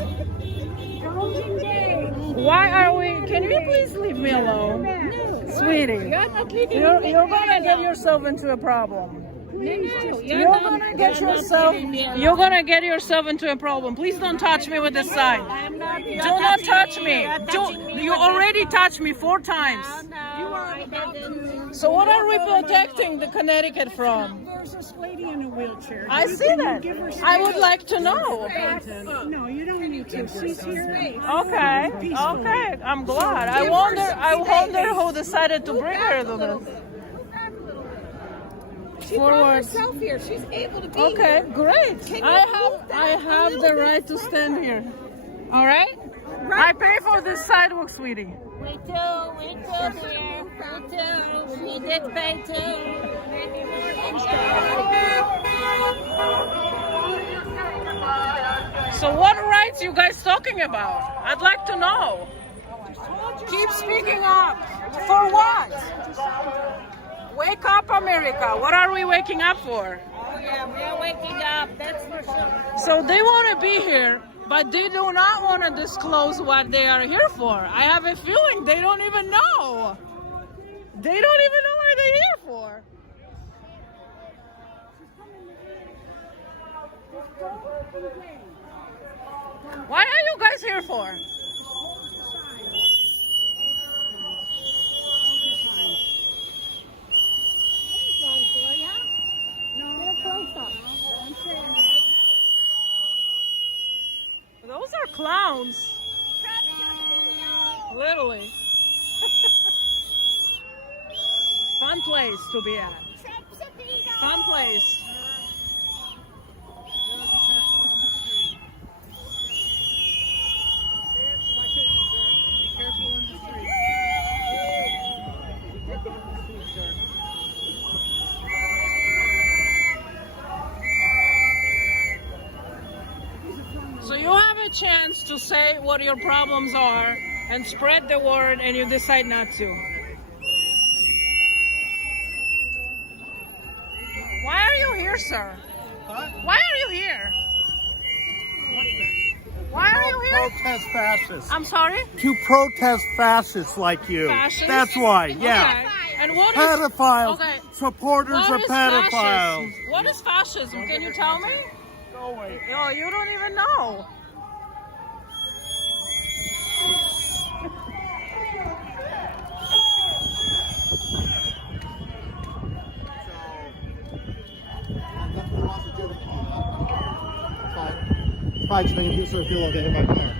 Why are we? Can you please leave me alone? Sweetie, you're gonna get yourself into a problem. You're gonna get yourself into a problem. Please don't touch me with this sign. Do not touch me. You already touched me 4 times. So what are we protecting the Connecticut from? There's this lady in a wheelchair. I see that. I would like to know. No, you don't need to. She's here. Okay. I'm glad. I wonder who decided to bring her to this. She brought herself here. She's able to be Okay, here. great. I have the right to stand here. All right? I pay for this sidewalk, sweetie. We too, dear. We too. We did pay too. So what rights you guys talking about? I'd like to know. Keep speaking up. For what? Wake up, America. What are we waking up for? Oh yeah, we're waking up. That's for sure. So they want to be here, but they do not want to disclose what they are here for. I have a feeling they don't even know. They don't even know what they're here for. What are you guys here for? Those are clowns. Literally. Fun place to be at. Fun place. So you have a chance to say what your problems are and spread the word, and you decide not to. Why are you here, sir? Huh? Why are you here? Why are you here? Protest fascists. I'm sorry? To protest fascists like you. Fascists? That's why, yeah. Okay. And what is Pedophiles. Okay. Supporters What of is pedophiles. fascism? What is fascism? Can you tell me? Go away. Oh, you don't even know. Fine, just making you sort of feel okay in my car.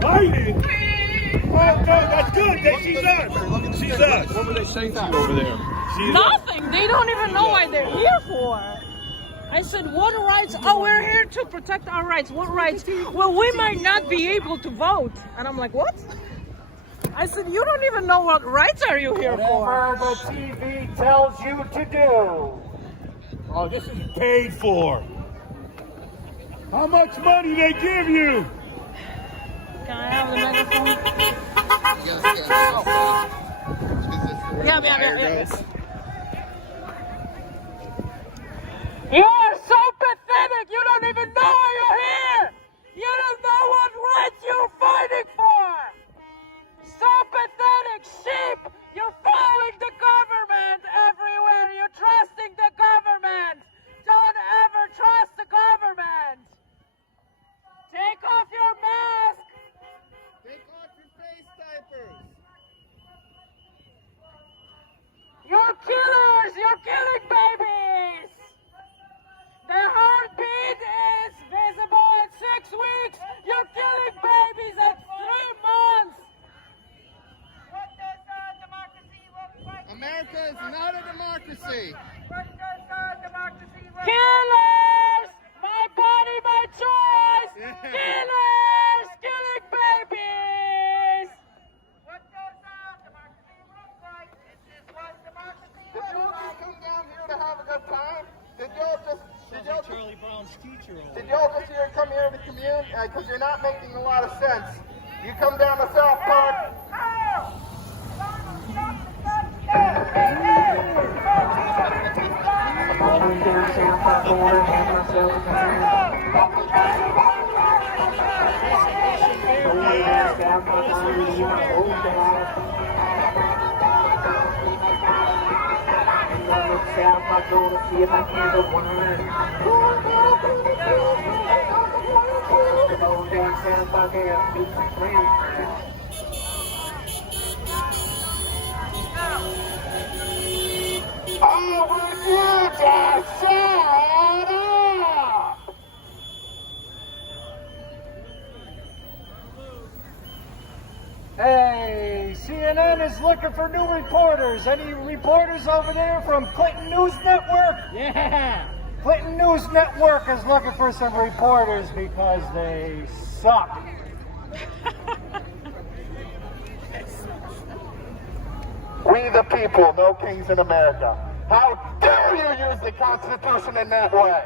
Fighting? Oh, no, that's good. She's us. She's us. What were they saying to you over there? Nothing. They don't even know why they're here for. I said, what rights? Oh, we're here to protect our rights. What rights? Well, we might not be able to vote. And I'm like, what? I said, you don't even know what rights are you here for. Whatever the TV tells you to do. Oh, this is paid for. How much money they give you? Can I have the megaphone? Yeah. You are so pathetic. You don't even know why you're here. You don't know what rights you're fighting for. So pathetic, sheep. You're following the government everywhere. You're trusting the government. Don't ever trust the government. Take off your mask. Take off your face diapers. You're killers. You're killing babies. Their heartbeat is visible at 6 weeks. You're killing babies at 3 months. What does democracy look like? America is not a democracy. What does democracy look like? Killers! My body, my choice! Killers! Killing babies! What does democracy look like? This is what democracy Did you all just come down here to have a good time? Did y'all just Charlie Brown's teacher. Did y'all just come here to commune? Because you're not making a lot of sense. You come down to South Park. I'm gonna see if I can get one. Go down south out there and meet some friends. Oh, would you just shut up? Hey, CNN is looking for new reporters. Any reporters over there from Clinton News Network? Yeah. Clinton News Network is looking for some reporters because they suck. We the people, no kings in America. How dare you use the Constitution in that way?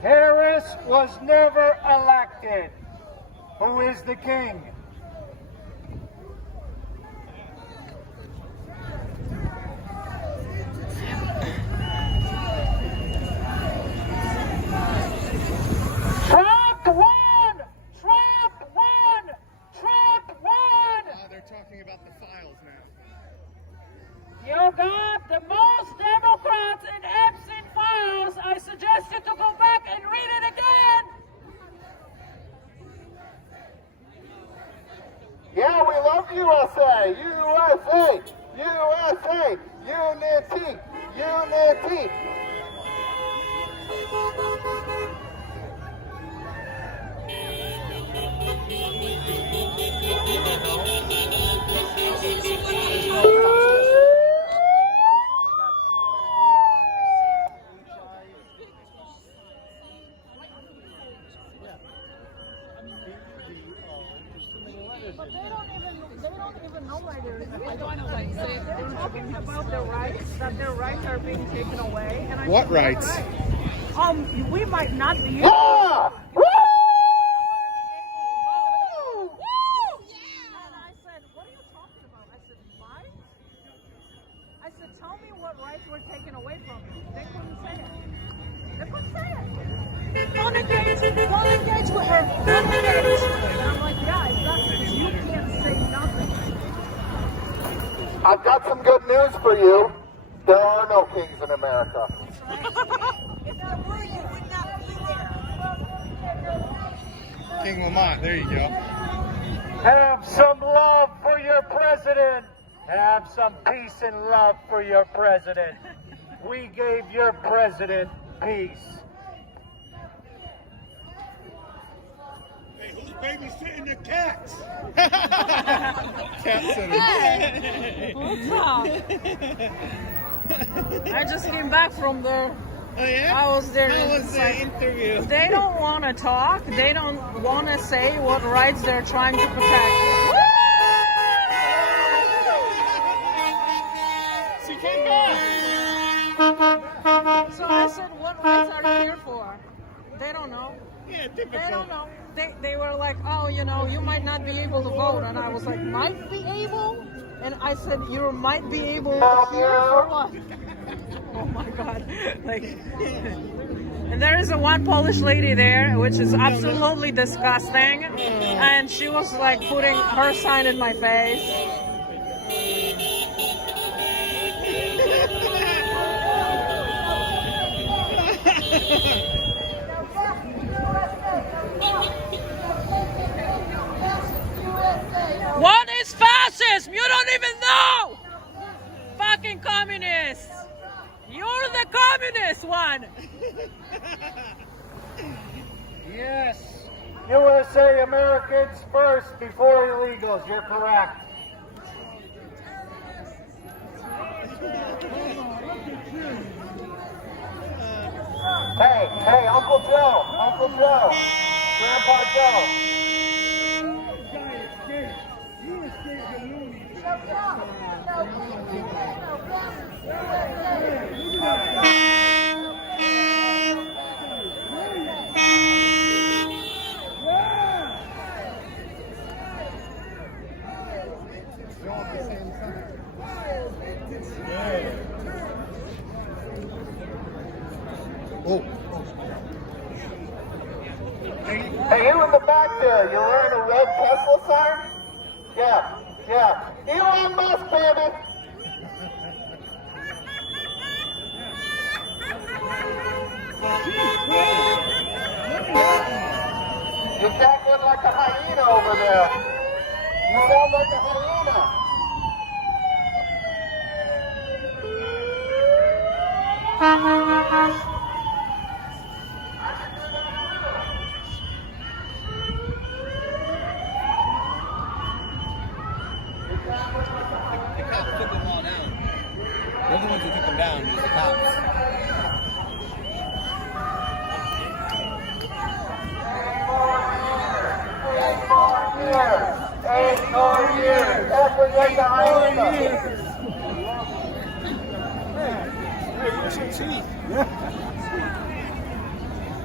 Harris was never elected. Who is the king? Trump won! Trump won! Trump won! They're talking about the files now. You got the most Democrats in Epstein files. I suggest you to go back and read it again. Yeah, we love USA! USA! USA! Unity! Unity! But they don't even know why they're They're talking about their rights, that their rights are being taken away. And What rights? Right. We might not be able to. Ah! Woo! And I said, what are you talking about? I said, rights? I said, tell me what rights were taken away from you. They couldn't say it. They couldn't say it. Don't engage with her. Don't engage. And I'm like, yeah, exactly. Because you can't say nothing. I've got some good news for you. There are no kings in America. If there were, you would not be there. King Lamont, there you go. Have some love for your president. Have some peace and love for your president. We gave your president peace. Hey, who's babysitting the cats. Cat sitter. What's up? I just came back from there. Oh yeah? I was there. How was It's the like, interview? they don't want to talk. They don't want to say what rights they're trying to protect. She came back. So I said, what rights are you here for? They don't know. Yeah, typical. They don't know. They were like, oh, you know, you might not be able to vote. And I was like, might be able? And I said, you might be able here for what? Oh my God. Like, and there is a one Polish lady there, which is absolutely disgusting. And she was like putting her sign in my face. What is fascism? You don't even know! Fucking communists! You're the communist one! Yes. USA Americans first before illegals. You're correct. Hey, Uncle Joe, Grandpa Joe. Oh. Hey, you in the back there, you're wearing a red Tesla sign? Yeah. Elon Musk, baby. You sound like a hyena over there. You sound like a hyena. The cops took them all down. They're the ones who took them down, it was the cops. Eight more years. That's what you're behind us. Hey, where's your teeth?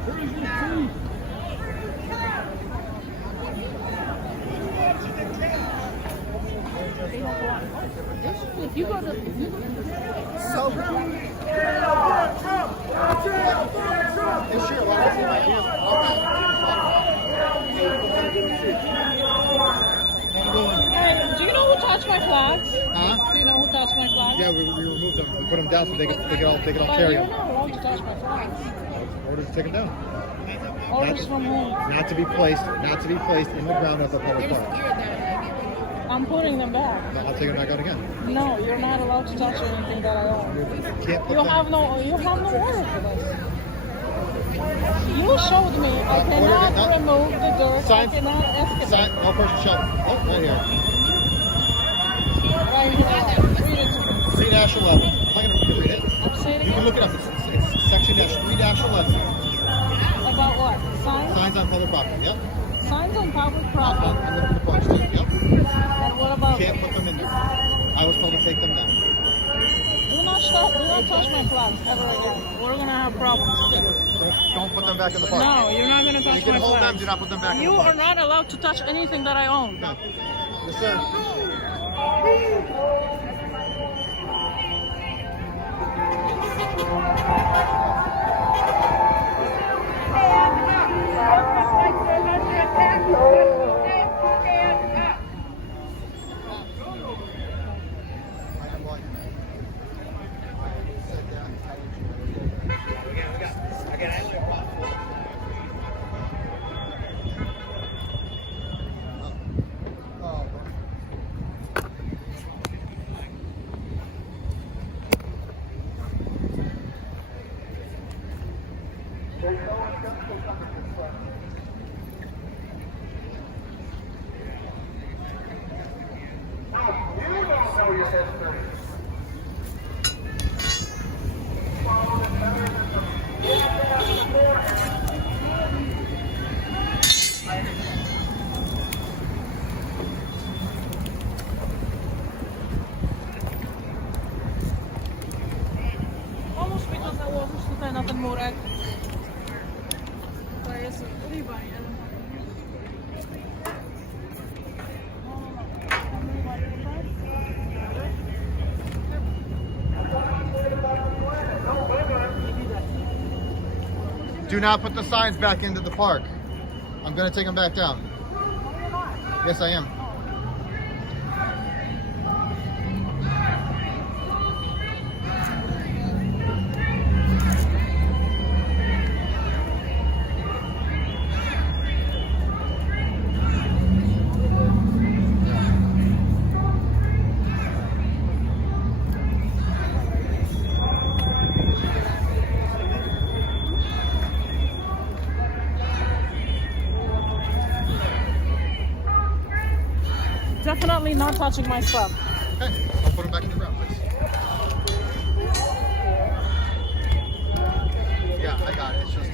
Where's your teeth? If you go to Sober. Hey, do you know who touched my flags? Huh? Do you know who touched my flags? Yeah, we removed them. We put them down so they can all But carry you're them. not allowed to touch my flags. Orders to take them down. Orders from whom? Not to be placed in the ground of the public park. I'm putting them back. I'll take them back out again. No, you're not allowed to touch anything that I own. You can't put You them. have no order for this. You showed me I cannot remove the dirt. Signs. I cannot escalate. No person shall. Oh, right here. Right here. Read it to me. 3-11. I'm not going to read it. I'm saying You can again. look it up. It's section 3-11. About what? Signs? Signs on public property. Yep. Signs on public property. And the parks too. Yep. And what about? Can't put them in there. I was told to take them down. Do not touch my flags ever again. We're gonna have problems. Don't put them back in the park. No, you're not gonna touch You can my hold them. flags. Do not put them back in You the park. are not allowed to touch anything that I own. No. Yes, sir. your history. Pomóż mi to założyć tutaj na ten murek. To jest oliwa, nie? Do not put the signs back into the park. I'm going to take them back down. Yes, I am. Definitely not touching my stuff. Okay, I'll put them back in the ground, please. Yeah, I got it. It's just...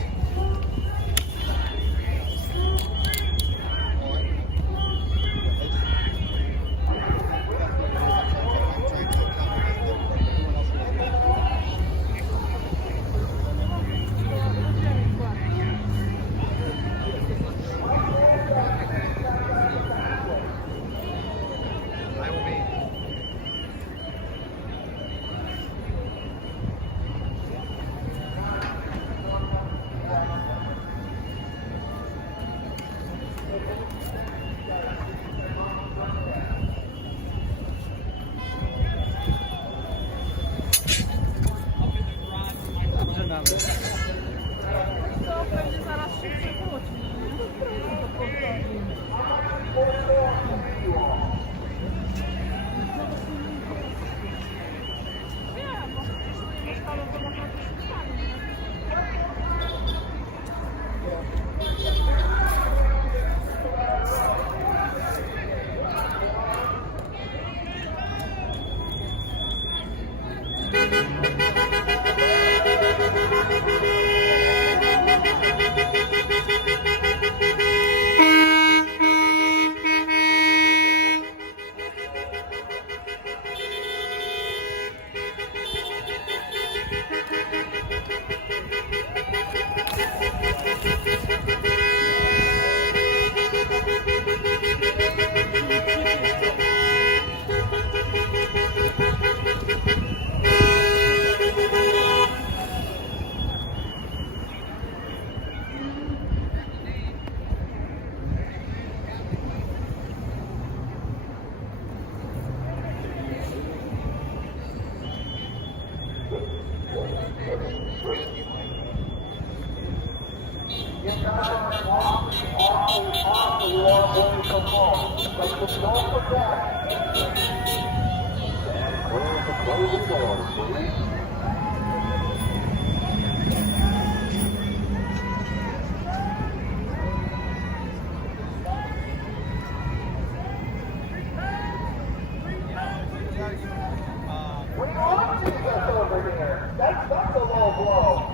That's a low blow.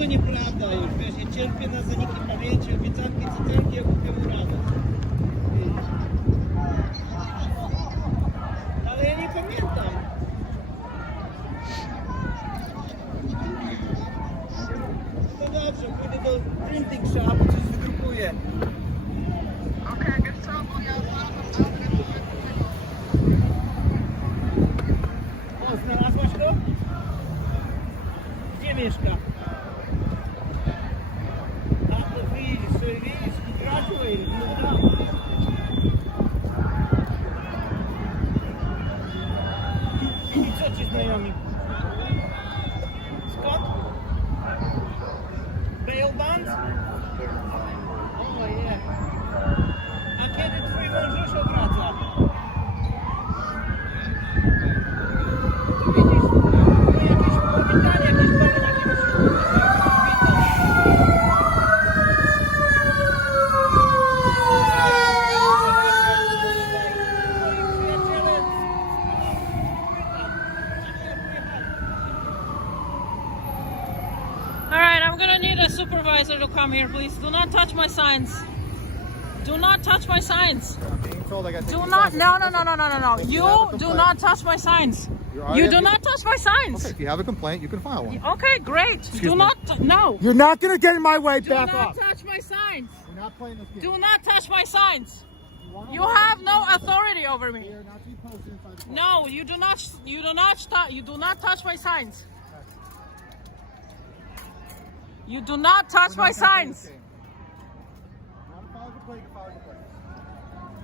to nieprawda już, wiesz, nie cierpię na zaniki pamięci, obiecanki, cycerki, ja kupię mu radość. Ale ja nie pamiętam. No dobrze, pójdę do printing shop, coś wydrukuję. Okay, good talk. O, znalazłaś go? Gdzie mieszka? A to widzisz, graduated, moved out. I co ci znajomi? Skąd? Bail bonds? O nie. A kiedy twój mąż już wraca? Widzisz, to jakieś powitanie, jakieś baloniki Alright, I'm gonna need a supervisor to come here, please. Do not touch my signs. Do not touch my signs. Do not, no. You do not touch my signs. You do not touch my signs. Okay, if you have a complaint, you can file one. Okay, great. Do not, no. You're not going to get in my way. Do Back not off. touch my signs. We're not playing this game. Do not touch my signs. You have no authority over me. No, you do not touch my signs. You do not touch my signs.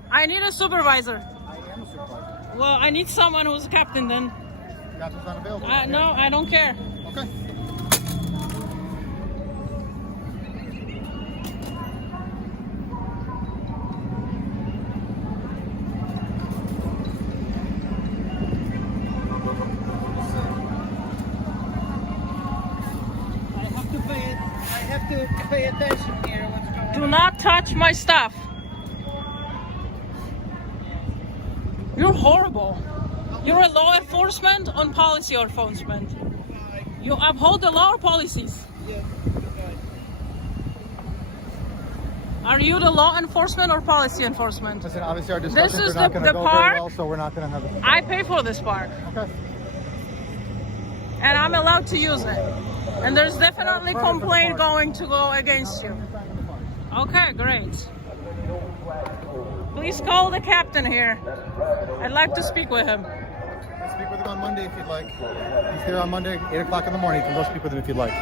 I need a supervisor. I am a supervisor. Well, I need someone who's a captain then. Captain's not available. No, I don't care. Okay. I have to pay attention here. What's going on? Do not touch my stuff. You're horrible. You're a law enforcement on policy enforcement. You uphold the law or policies. Yeah. Are you the law enforcement or policy enforcement? Listen, obviously our This discussions is are not the going to go park. very well, so we're not going to have it. I pay for this park. Okay. And I'm allowed to use it. And there's definitely complaint going to go against you. Okay, great. Please call the captain here. I'd like to speak with him. Speak with him on Monday if you'd like. He's here on Monday, 8 o'clock in the morning. You can go speak with him if you'd like.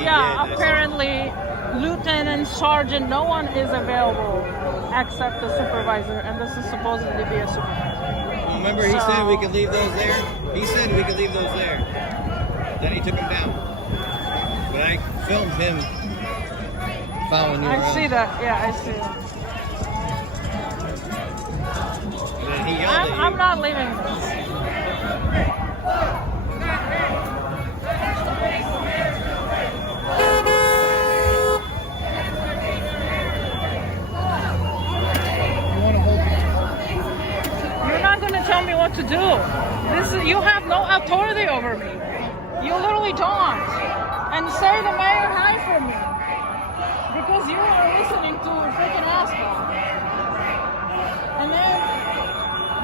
Yeah, apparently, lieutenant, sergeant, no one is available except the supervisor, and this is supposedly be a supervisor. Remember, he said we could leave those there? He said we could leave those there. Then he took them down. But I filmed him following you I around. see that. Yeah, I see that. And then he yelled at you. I'm not leaving this. You're not going to tell me what to do. You have no authority over me. You literally don't. And say the mayor hi for me. Because you are listening to a freaking asshole. And then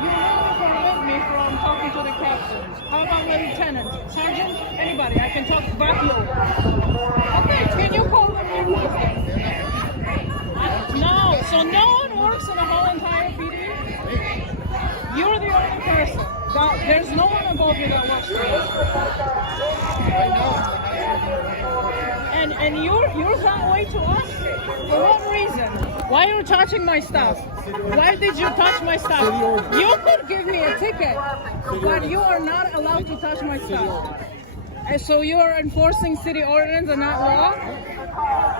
you really prevent me from talking to the captains. How about my lieutenant? Sergeant? Anybody? I can talk back you. Okay, can you call them in? No, so no one works in the whole entire PD? You're the only person. There's no one above you that works for you. And you're that way to us? For what reason? Why are you touching my stuff? Why did you touch my stuff? You could give me a ticket, but you are not allowed to touch my stuff. And so you are enforcing city ordinance and not law?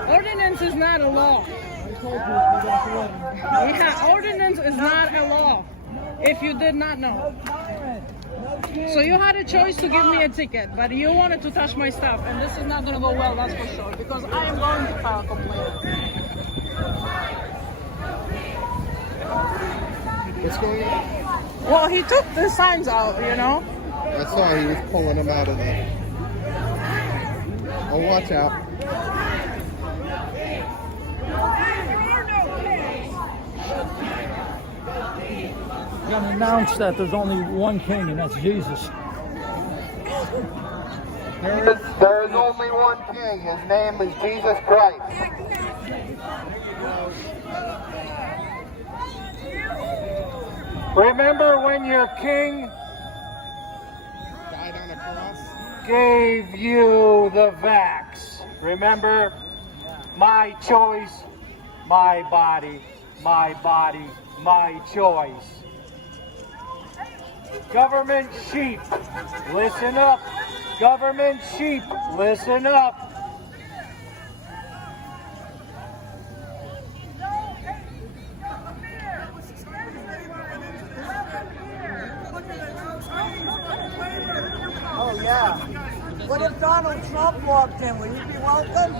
Ordinance is not a law. Yeah, ordinance is not a law. If you did not know. So you had a choice to give me a ticket, but you wanted to touch my stuff, and this is not going to go well, that's for sure, because I am going to file a complaint. What's going on? Well, he took the signs out, you know? I saw he was pulling them out of the... Oh, watch out. We're going to announce that there's only one king, and that's Jesus. There is only one king. His name is Jesus Christ. Remember when your king Died on a cross. gave you the vax? Remember? My choice, my body, my choice. Government sheep, listen up. Government sheep, listen up. Oh, yeah. What if Donald Trump walked in? Will you be welcome?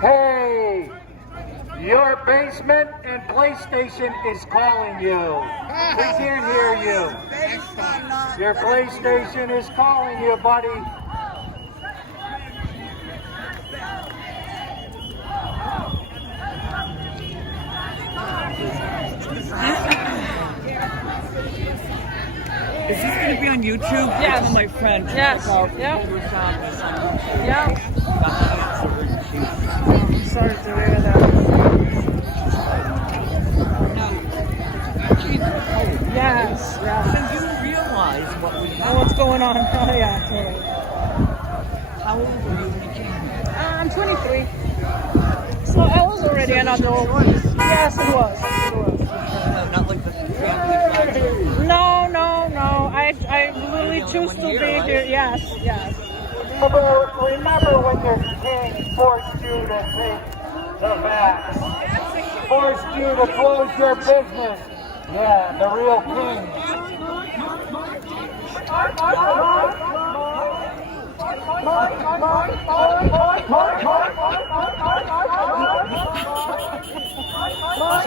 Hey, your basement and PlayStation is calling you. We can't hear you. Your PlayStation is calling you, buddy. Is this going to be on YouTube? Yes. My friend. Yes. Yeah. Yeah. I'm sorry to hear that. Yes. Yeah. Then you realize what we have. What's going on? Oh, yeah, totally. How old were you when you came here? I'm 23. So I was already an adult. Yes, it was. Not like the family. No. I literally choose to be here. Yes. Remember when your king forced you to take the vax? Forced you to close your business. Yeah, the real king.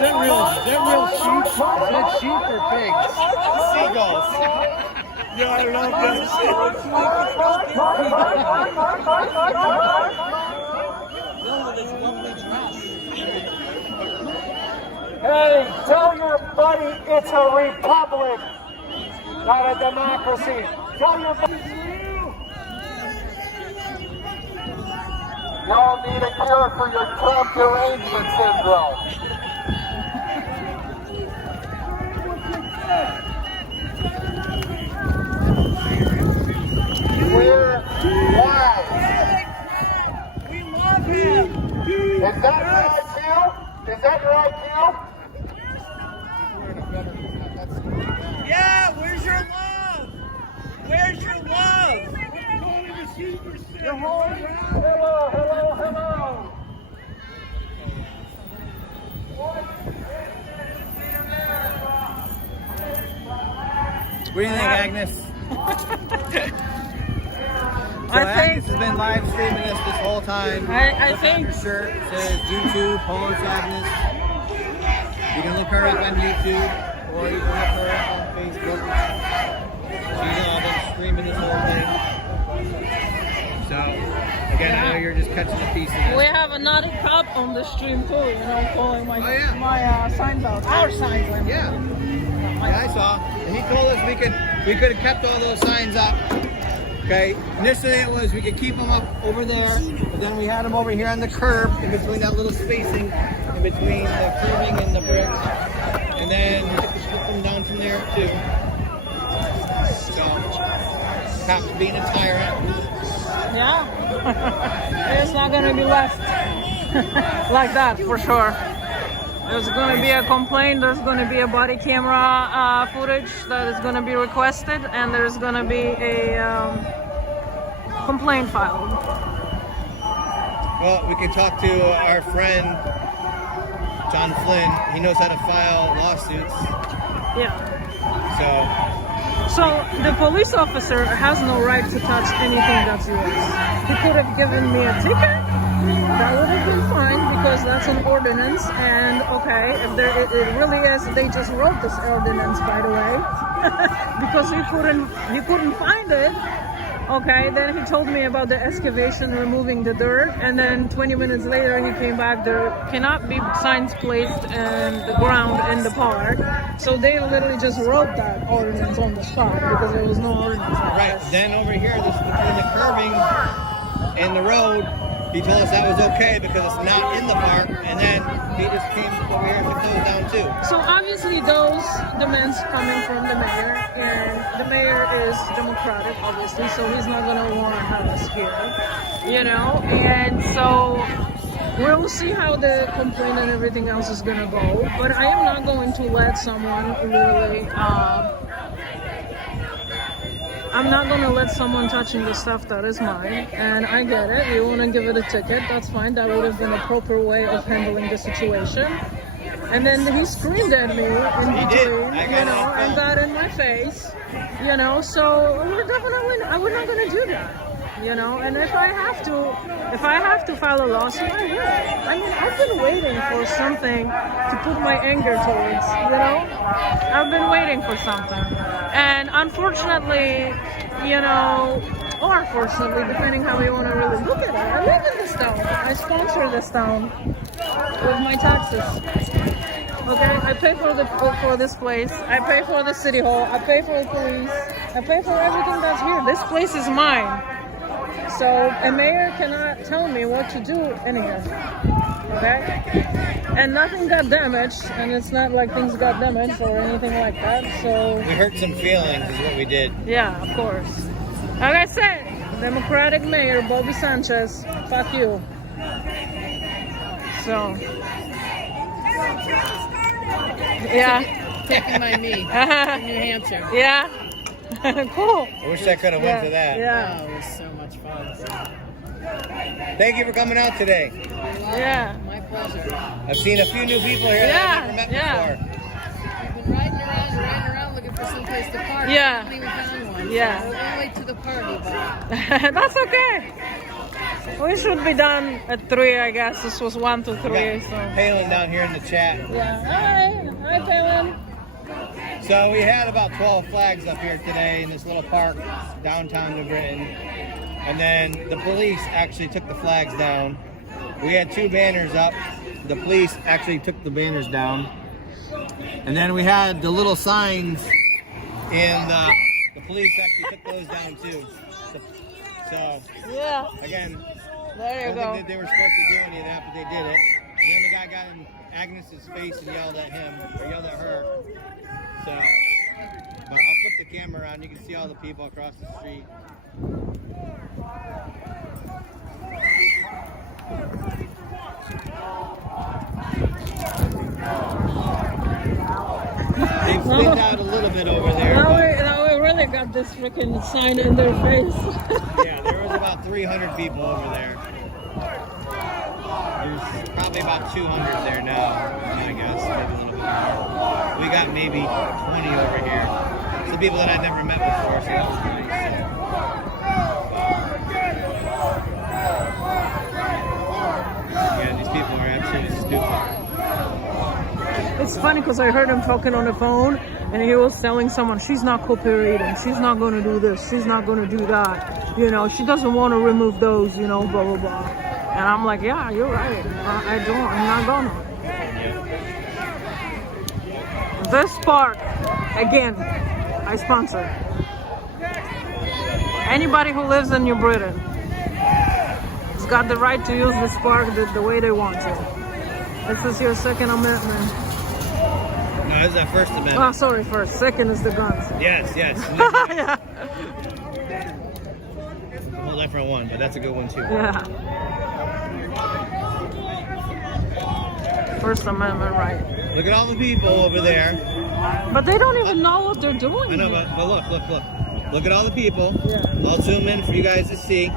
Is that real sheep? Is that sheep or pigs? Seagulls. Yeah, I love that Hey, tell your buddy it's a republic, not a democracy. Tell your buddy. Y'all need a cure for your Trump derangement syndrome. We're live. We love him. Is that your IQ? Is that your IQ? Yeah, where's your love? Where's your love? The whole round. Hello. What do you think, Agnes? So Agnes has been live streaming this whole time. I Look think at her shirt. It says YouTube, Post Agnes. You can look her up on YouTube, or you can look her up on Facebook. She's been streaming this whole thing. So, again, I know you're just catching a piece of this. we have another cop on the stream too, you know, calling my signs out. Our signs, I mean. Yeah, I saw. And he told us we could have kept all those signs up. Okay. Initially it was we could keep them up over there, but then we had them over here on the curb, in between that little spacing, in between the curbing and the brick. And then we took them down from there too. So, cops being a tyrant. Yeah. It's not gonna be left like that for sure. There's going to be a complaint, there's going to be a body camera footage that is going to be requested, and there's going to be a complaint filed. Well, we can talk to our friend, John Flynn. He knows how to file lawsuits. Yeah. So the police officer has no right to touch anything that's yours. He could have given me a ticket. That would have been fine because that's an ordinance, and okay, if there, it really is. They just wrote this ordinance, by the way, because he couldn't find it. Okay, then he told me about the excavation, removing the dirt, and then 20 minutes later he came back. There cannot be signs placed in the ground in the park, so they literally just wrote that ordinance on the spot because there was no ordinance. Right. Then over here, between the curbing and the road. He told us that was okay because it's not in the park, and then he just came over here to close down too. So obviously those demands coming from the mayor, and the mayor is Democratic, obviously, so he's not going to want to have us here, you know, and so we'll see how the complaint and everything else is going to go, but I am not going to let someone really, I'm not going to let someone touching the stuff that is mine, and I get it. You want to give it a ticket, that's fine. That would have been a proper way of handling the situation. And then he screamed at me in between, you know, and got in my face, you know, so we're definitely, we're not going to do that, you know, and if I have to file a lawsuit, I will. I mean, I've been waiting for something to put my anger towards, you know, I've been waiting for something. And unfortunately, you know, or fortunately, depending how you want to really look at it, I live in this town. I sponsor this town with my taxes. Okay, I pay for this place. I pay for the city hall. I pay for the police. I pay for everything that's here. This place is mine. So a mayor cannot tell me what to do in here. Okay? And nothing got damaged, and it's not like things got damaged or anything like that. So we hurt some feelings is what we did. Yeah, of course. Like I said, Democratic Mayor Bobby Sanchez, fuck you. So yeah. Taking my knee in New Hampshire. Yeah. Cool. I wish I could have went to that. Yeah. Oh, it was so much fun. Thank you for coming out today. Yeah. My pleasure. I've seen a few new people here that I've never met before. We've been riding around looking for some place to park. Yeah. We haven't even found one. Yeah. So we're going late to the party, but that's okay. We should be done at 3, I guess. This was 1 to 3. So. Palin down here in the chat. Yeah. Hi, Palin. So we had about 12 flags up here today in this little park downtown New Britain. And then the police actually took the flags down. We had 2 banners up. The police actually took the banners down. And then we had the little signs, and the police actually took those down too. So, yeah. Again, there you I don't go. think that they were supposed to do any of that, but they did it. And then the guy got in Agnes's face and yelled at him, or yelled at her. So, but I'll flip the camera around. You can see all the people across the street. They've thinned out a little bit over there. Now we really got this freaking sign in their face. Yeah, there was about 300 people over there. There's probably about 200 there now, I guess, maybe a little bit more. We got maybe 20 over here. Some people that I'd never met before, so that was nice. Yeah, these people are absolutely stupid. It's funny because I heard him talking on the phone and he was telling someone she's not cooperating, she's not going to do this, she's not going to do that. You know, she doesn't want to remove those, you know, blah, blah, blah. And I'm like, yeah, you're right. I'm not gonna. This park, again, I sponsor. Anybody who lives in New Britain has got the right to use this park the way they want to. This is your Second Amendment. No, this is our First Amendment. Oh, sorry, first. Second is the guns. Yes, yes. Yeah. It's a whole different one, but that's a good one too. Yeah. First Amendment right. Look at all the people over there. But they don't even know what they're doing. I know, but look. Look at all the people. Yeah. I'll zoom in for you guys to see.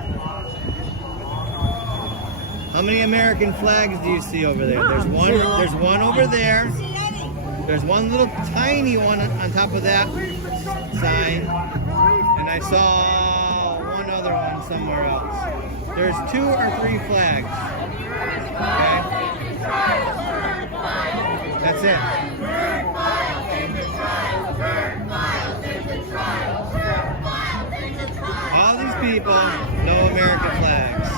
How many American flags do you see over there? There's one over there. There's one little tiny one on top of that sign. And I saw one other one somewhere else. There's 2 or 3 flags. Okay? That's it. All these people, no American flags.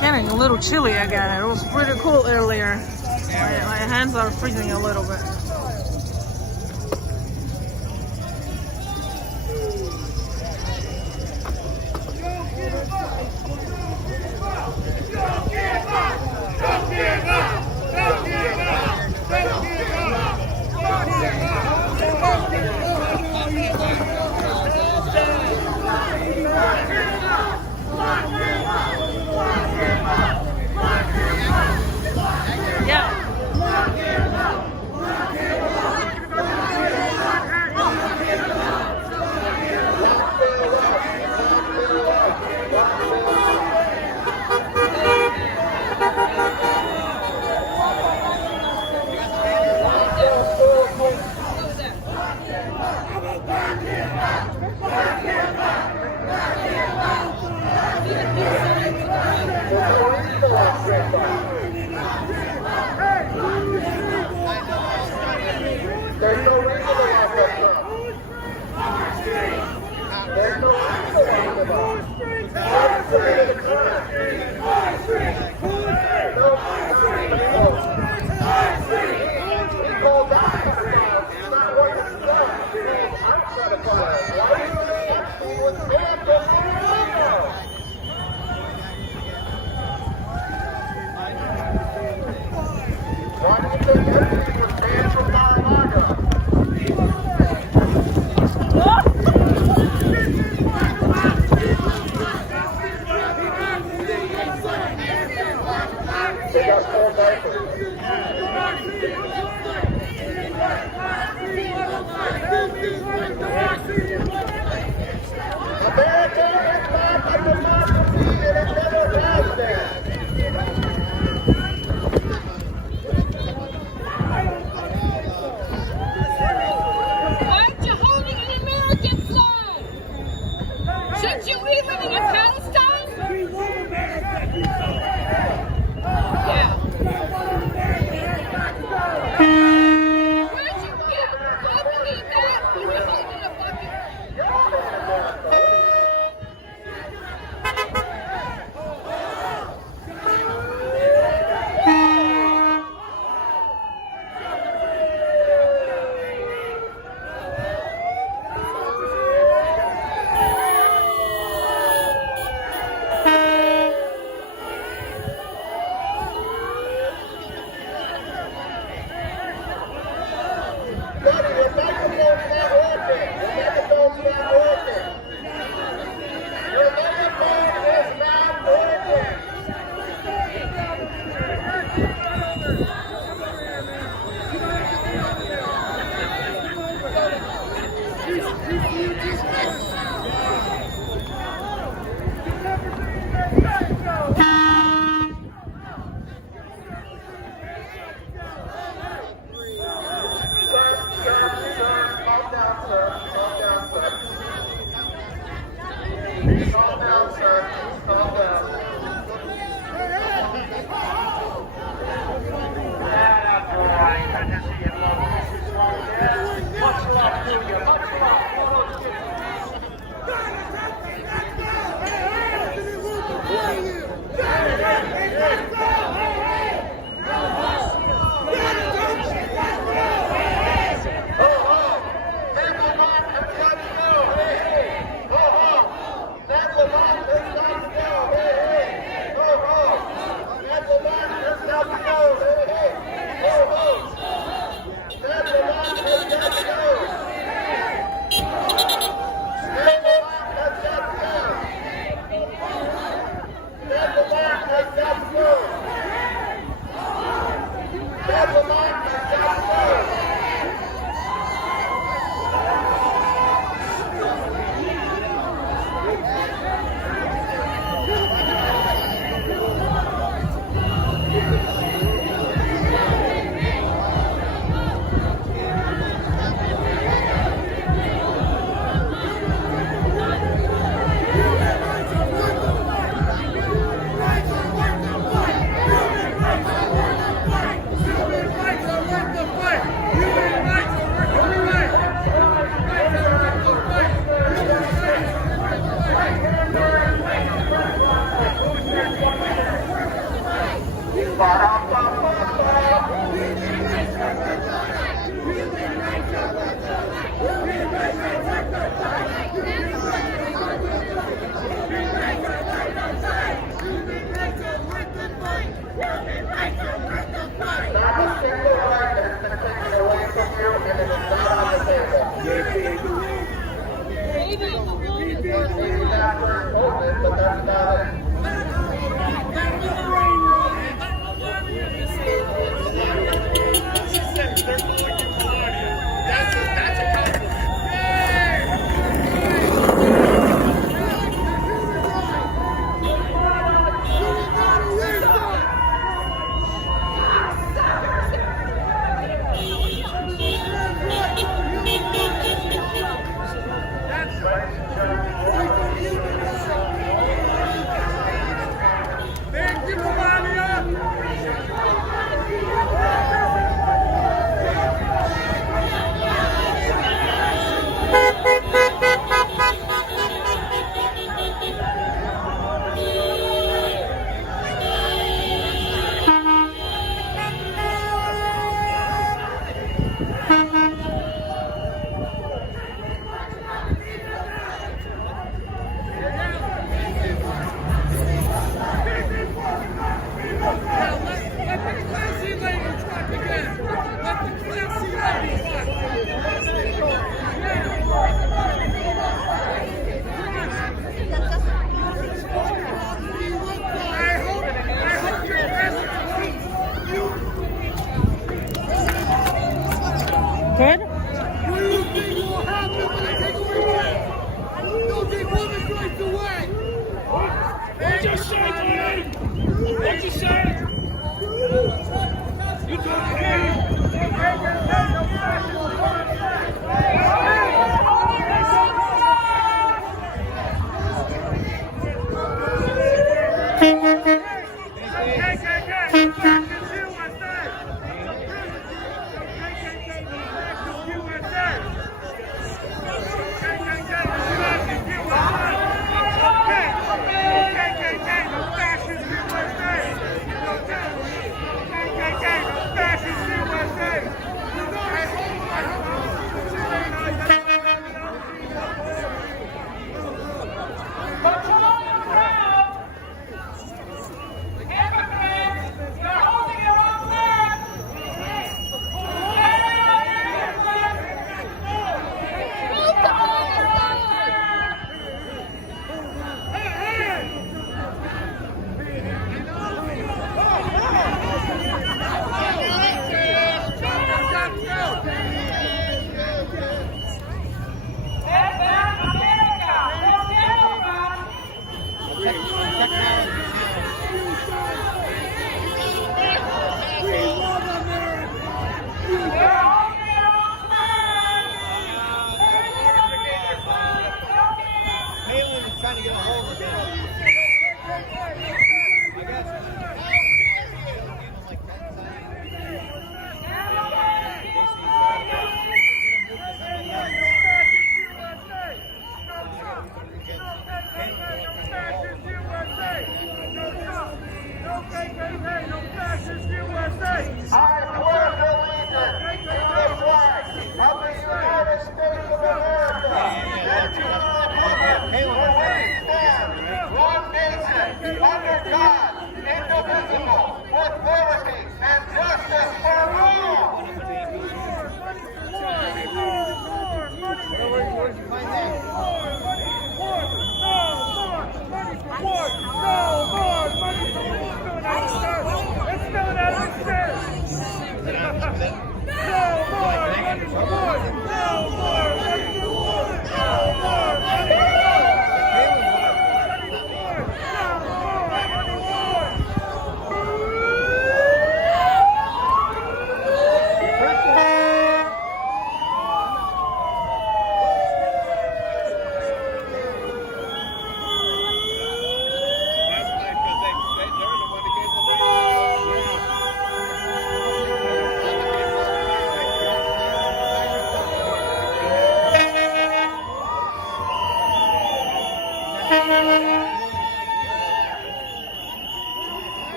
Getting a little chilly again. It was pretty cool earlier. My hands are freezing a little bit. States of America. One nation, under God, indivisible, with liberty and justice for all.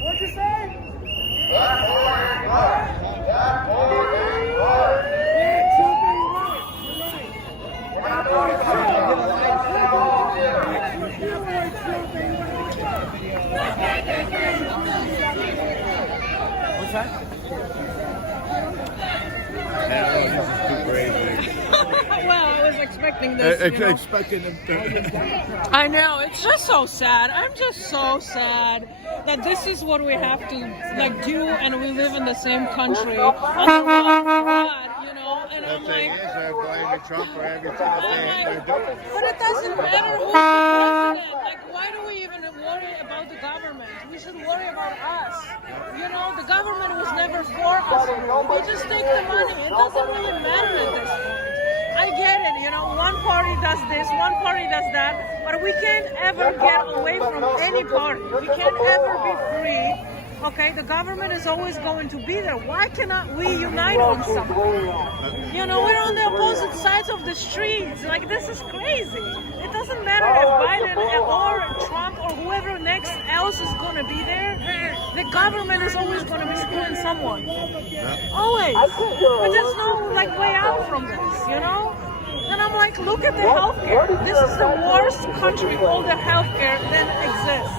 What'd you say? What's that? Well, I was expecting this. Expecting them. I know, it's just so sad. I'm just so sad that this is what we have to like do, and we live in the same country. Under God, you know, and I'm like, they're blaming Trump for everything that they're doing. but it doesn't matter who's the president. Like, why do we even worry about the government? We should worry about us. You know, the government was never for us. We just take the money. It doesn't really matter at this point. I get it, you know, one party does this, one party does that, but we can't ever get away from any party. We can't ever be free. Okay, the government is always going to be there. Why cannot we unite on something? You know, we're on the opposite sides of the streets. Like, this is crazy. It doesn't matter if Biden or Trump or whoever next else is going to be there. The government is always going to be screwing someone. Always. But there's no, like, way out from this, you know? And I'm like, look at the healthcare. This is the worst country all the healthcare that exists.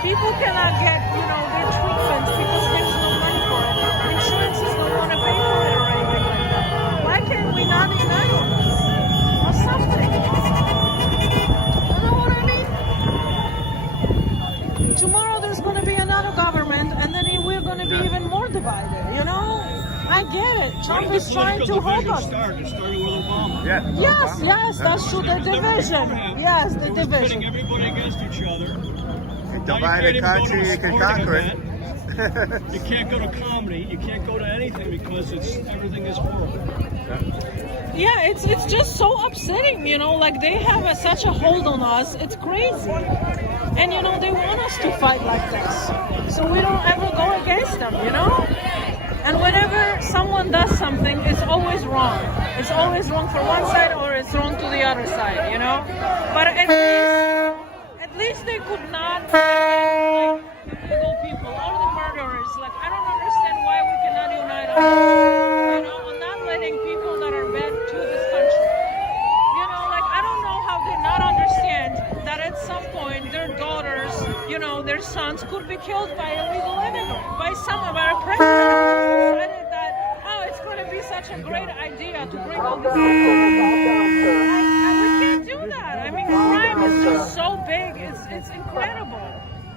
People cannot get, you know, their treatments because there's no money for it. Insurances don't want to pay for it or anything like that. Why can't we not unite on this? Or something? You know what I mean? Tomorrow there's going to be another government, and then we're going to be even more divided, you know? I get it. Trump is trying to hold us. It started with Obama. Yes, yes, that's true. The division. Yes, the division. Pitting everybody against each other. Divide a country, you can conquer it. You can't go to comedy. You can't go to anything because everything is horrible. Yeah, it's just so upsetting, you know, like they have such a hold on us. It's crazy. And, you know, they want us to fight like this. So we don't ever go against them, you know? And whenever someone does something, it's always wrong. It's always wrong for one side or it's wrong to the other side, you know? But at least they could not like illegal people or the murderers. Like, I don't understand why we cannot unite on, you know, on not letting people that are bad to this country. You know, like, I don't know how they not understand that at some point their daughters, you know, their sons could be killed by illegal immigrants, by some of our president who decided that, oh, it's going to be such a great idea to bring all these people. And we can't do that. I mean, crime is just so big. It's incredible.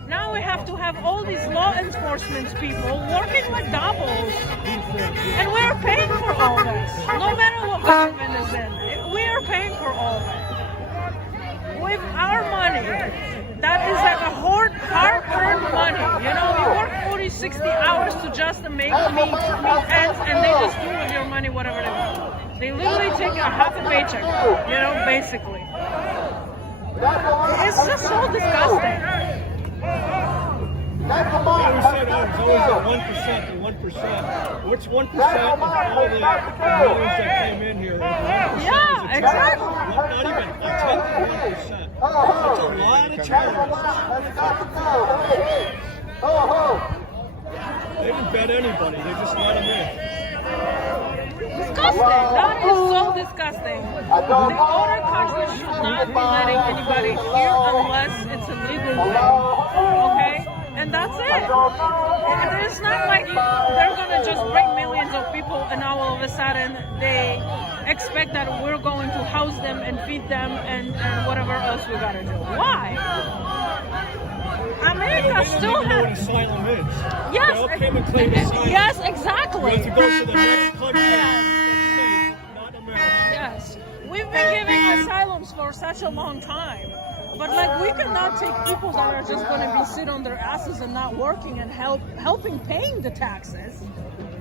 Now we have to have all these law enforcement people working like doubles. And we're paying for all this. No matter what government is in, we are paying for all that. With our money, that is like a hard-earned money. You know, you work 40, 60 hours to just make ends, and they just do with your money whatever they want. They literally take a half a paycheck, you know, basically. It's just so disgusting. They always said, oh, it's always at 1% and 1%. What's 1% of all the millions that came in here? Yeah, exactly. Not even a tenth of 1%. That's a lot of terrorists. They didn't bet anybody. They just let them in. Disgusting. That is so disgusting. The order country should not be letting anybody here unless it's a legal thing. Okay? And that's it. It's not like they're gonna just bring millions of people and now all of a sudden they expect that we're going to house them and feed them and whatever else we gotta do. Why? America still has. Know what asylum is. Yes. They all came and claimed asylum. Yes, exactly. You have to go to the next country. Not America. Yes. We've been giving asylums for such a long time. But like we cannot take people that are just going to be sit on their asses and not working and helping paying the taxes.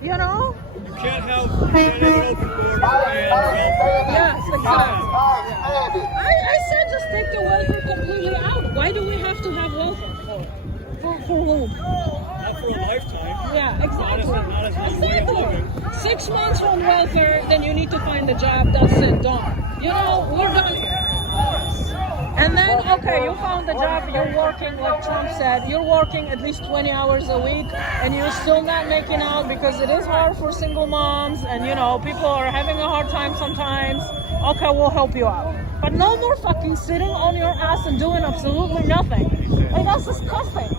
You know? You can't have an open border Yes, exactly. I said just take the welfare completely out. Why do we have to have welfare? For whom? Not for a lifetime. Yeah, exactly. Not as long as Exactly. 6 months on welfare, then you need to find a job. That's it, done. You know, we're done here. And then, okay, you found a job, you're working, like Trump said, you're working at least 20 hours a week, and you're still not making out because it is hard for single moms, and you know, people are having a hard time sometimes. Okay, we'll help you out. But no more fucking sitting on your ass and doing absolutely nothing. Like, that's disgusting.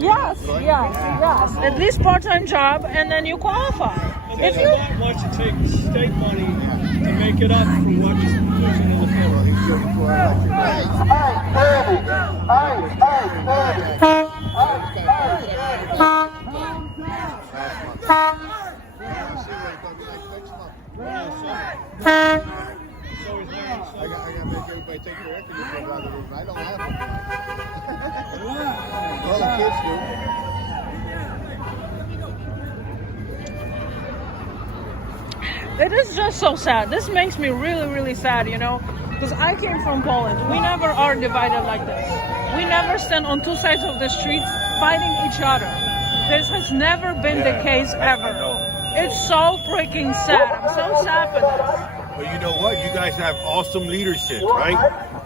Yes. At least part-time job, and then you qualify. If you want to take state money to make it up for what is pushing in the federal. I gotta make everybody take their air conditioners out of the room. I don't have them. All the kids do. It is just so sad. This makes me really, really sad, you know, because I came from Poland. We never are divided like this. We never stand on two sides of the streets fighting each other. This has never been the case ever. It's so freaking sad. I'm so sad for this. But you know what? You guys have awesome leadership, right?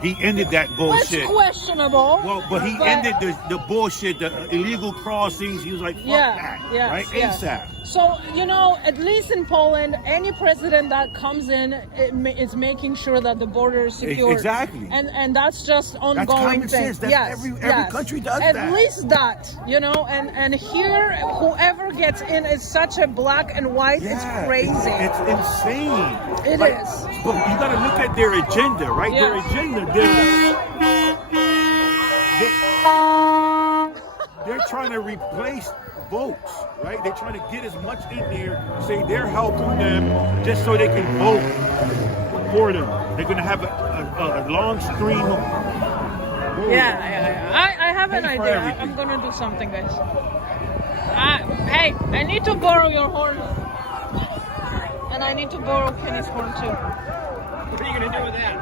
He ended that bullshit. It's questionable. Well, but he ended the bullshit, the illegal crossings. He was like, fuck that, right? ASAP. So, you know, at least in Poland, any president that comes in is making sure that the border is secure. Exactly. And that's just ongoing that's common thing. sense. Every country does at that. At least that, you know, and here, whoever gets in is such a black and white, it's crazy. It's insane. It is. But you got to look at their agenda, right? Yeah. Their agenda, they're trying to replace votes, right? They're trying to get as much in there, say they're helping them just so they can vote for them. They're going to have a long stream of votes. I have an idea. I'm going to do something, guys. Hey, I need to borrow your horn. And I need to borrow Kenny's horn too. What are you going to do with that?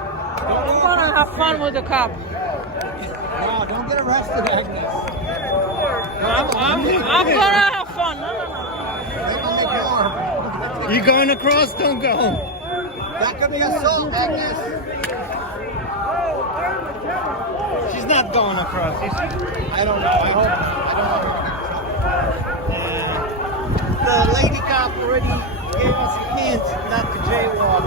I'm going to have fun with the cop. No, don't get arrested, Agnes. I'm gonna have fun. No. You going across? Don't go. That could be assault, Agnes. She's not going across. I don't know. I don't know. The lady cop already gave us a hint not to jaywalk.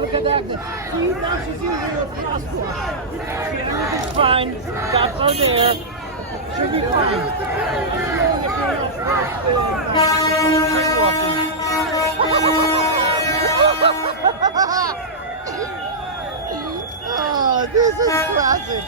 Look at that. See, now she's using her passport. Everything's fine. Got her there. She Oh, this is classic.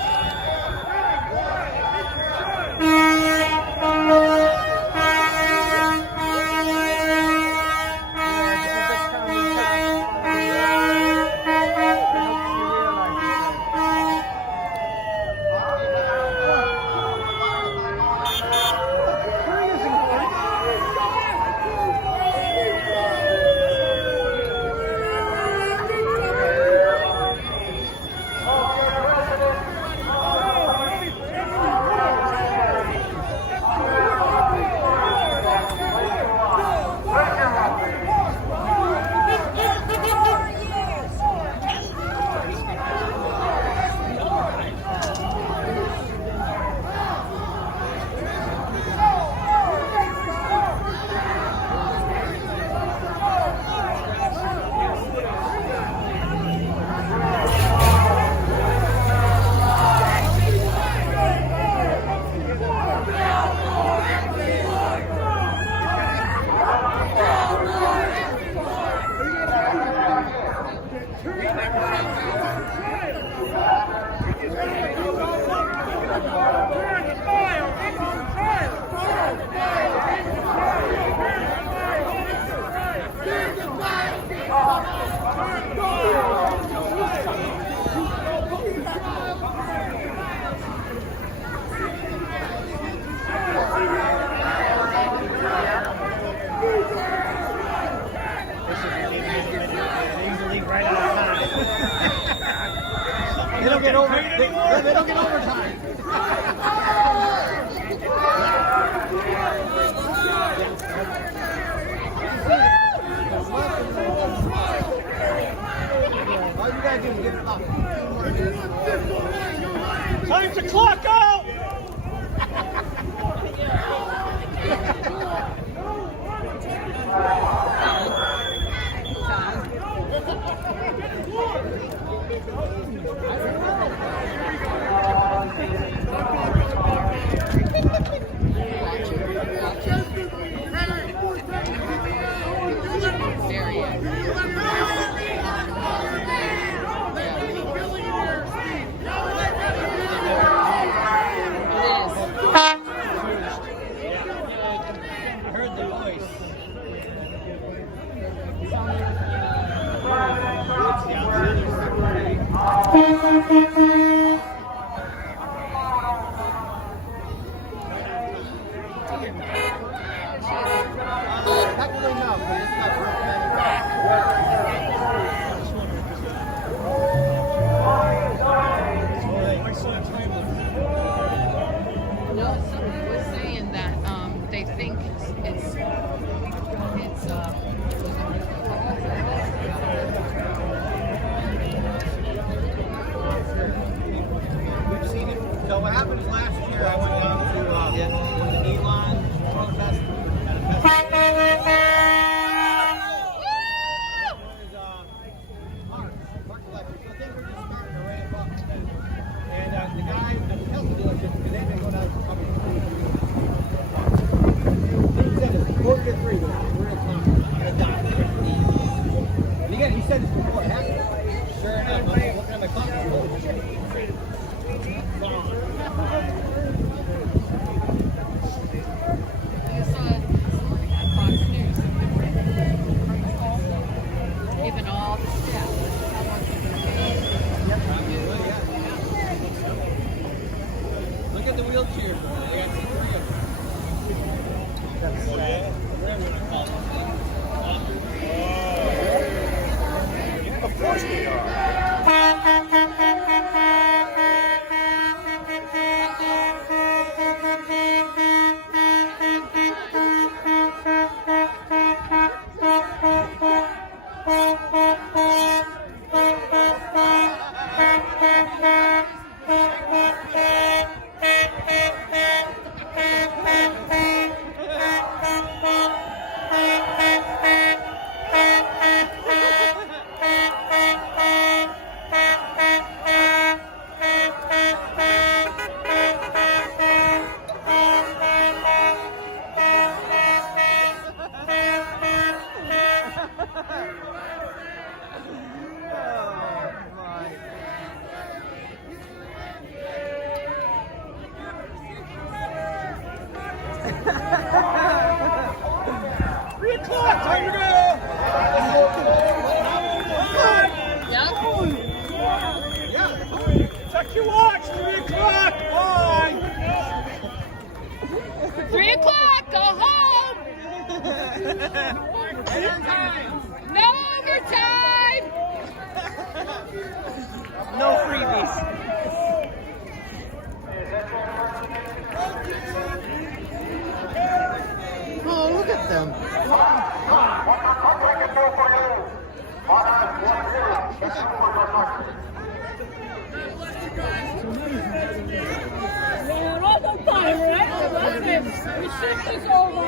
They don't get over. They don't get overtime. All you gotta do is get it up. Time to clock out. So what happened was last year I went down to the Elon protest at a festival. Park collection. So things were just starting to ramp up. And the guy at the Tesla dealership, they didn't go down to the company. He said it's 4:03, but it's 3 o'clock. And again, he said this before it happened. Sure enough, I'm looking at my clock. Look at the wheelchair. They got 3 of them. Whatever you want to call them. Of course they are. Time to go! Yeah. Check your watch. 3 o'clock. Bye. 3 o'clock. Go home. No overtime. No freebies. Oh, look at them. Yeah, right on time, right? The shift is over.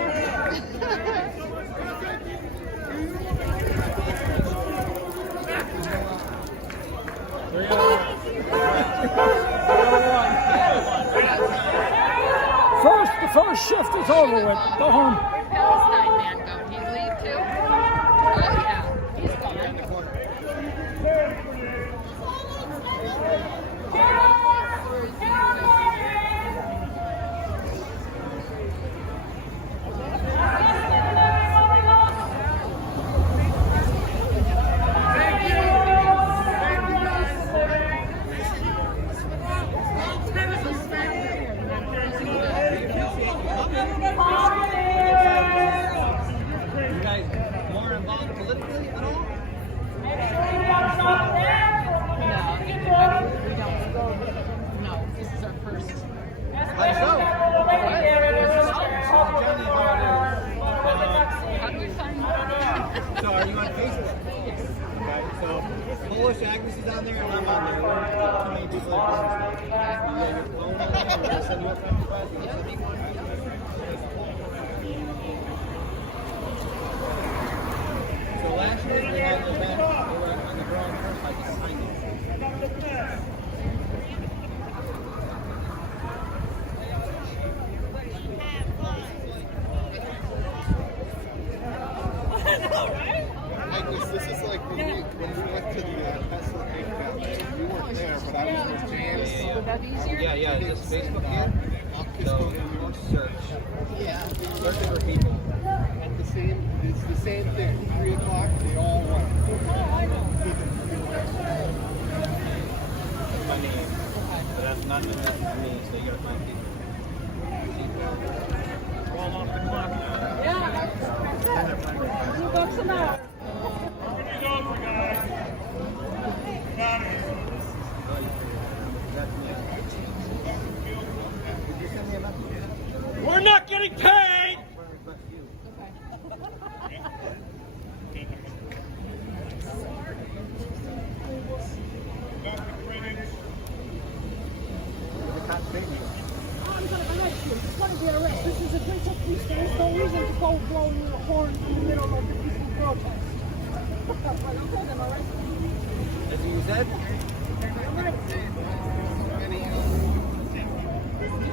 The first shift is over with. Go home. Palestine man go? He leave too? Oh yeah, he's gone. So are you on Facebook? Okay, so Polish Agnes is on there and I'm on there. We're too many people at you have your phone on there? We're gonna send you a friend request. You send me one? So last year we had an event. We were on the ground first by just signing. This is like when we went to the Escalating. You weren't there, but I was with James. Would that be easier? Yeah, this Facebook here. So you search. Yeah. Search for people. At the same, it's the same thing. 3 o'clock, they all run. My name. But that's not the me, so you gotta find people. Roll off the clock. Yeah. $2 an hour. We're not getting paid! I'm going to arrest you. It's going to be an arrest. This is a place of peace. There is no reason to go blowing your horn in the middle of the peaceful protest. Okay, then arrest you. That's what you said?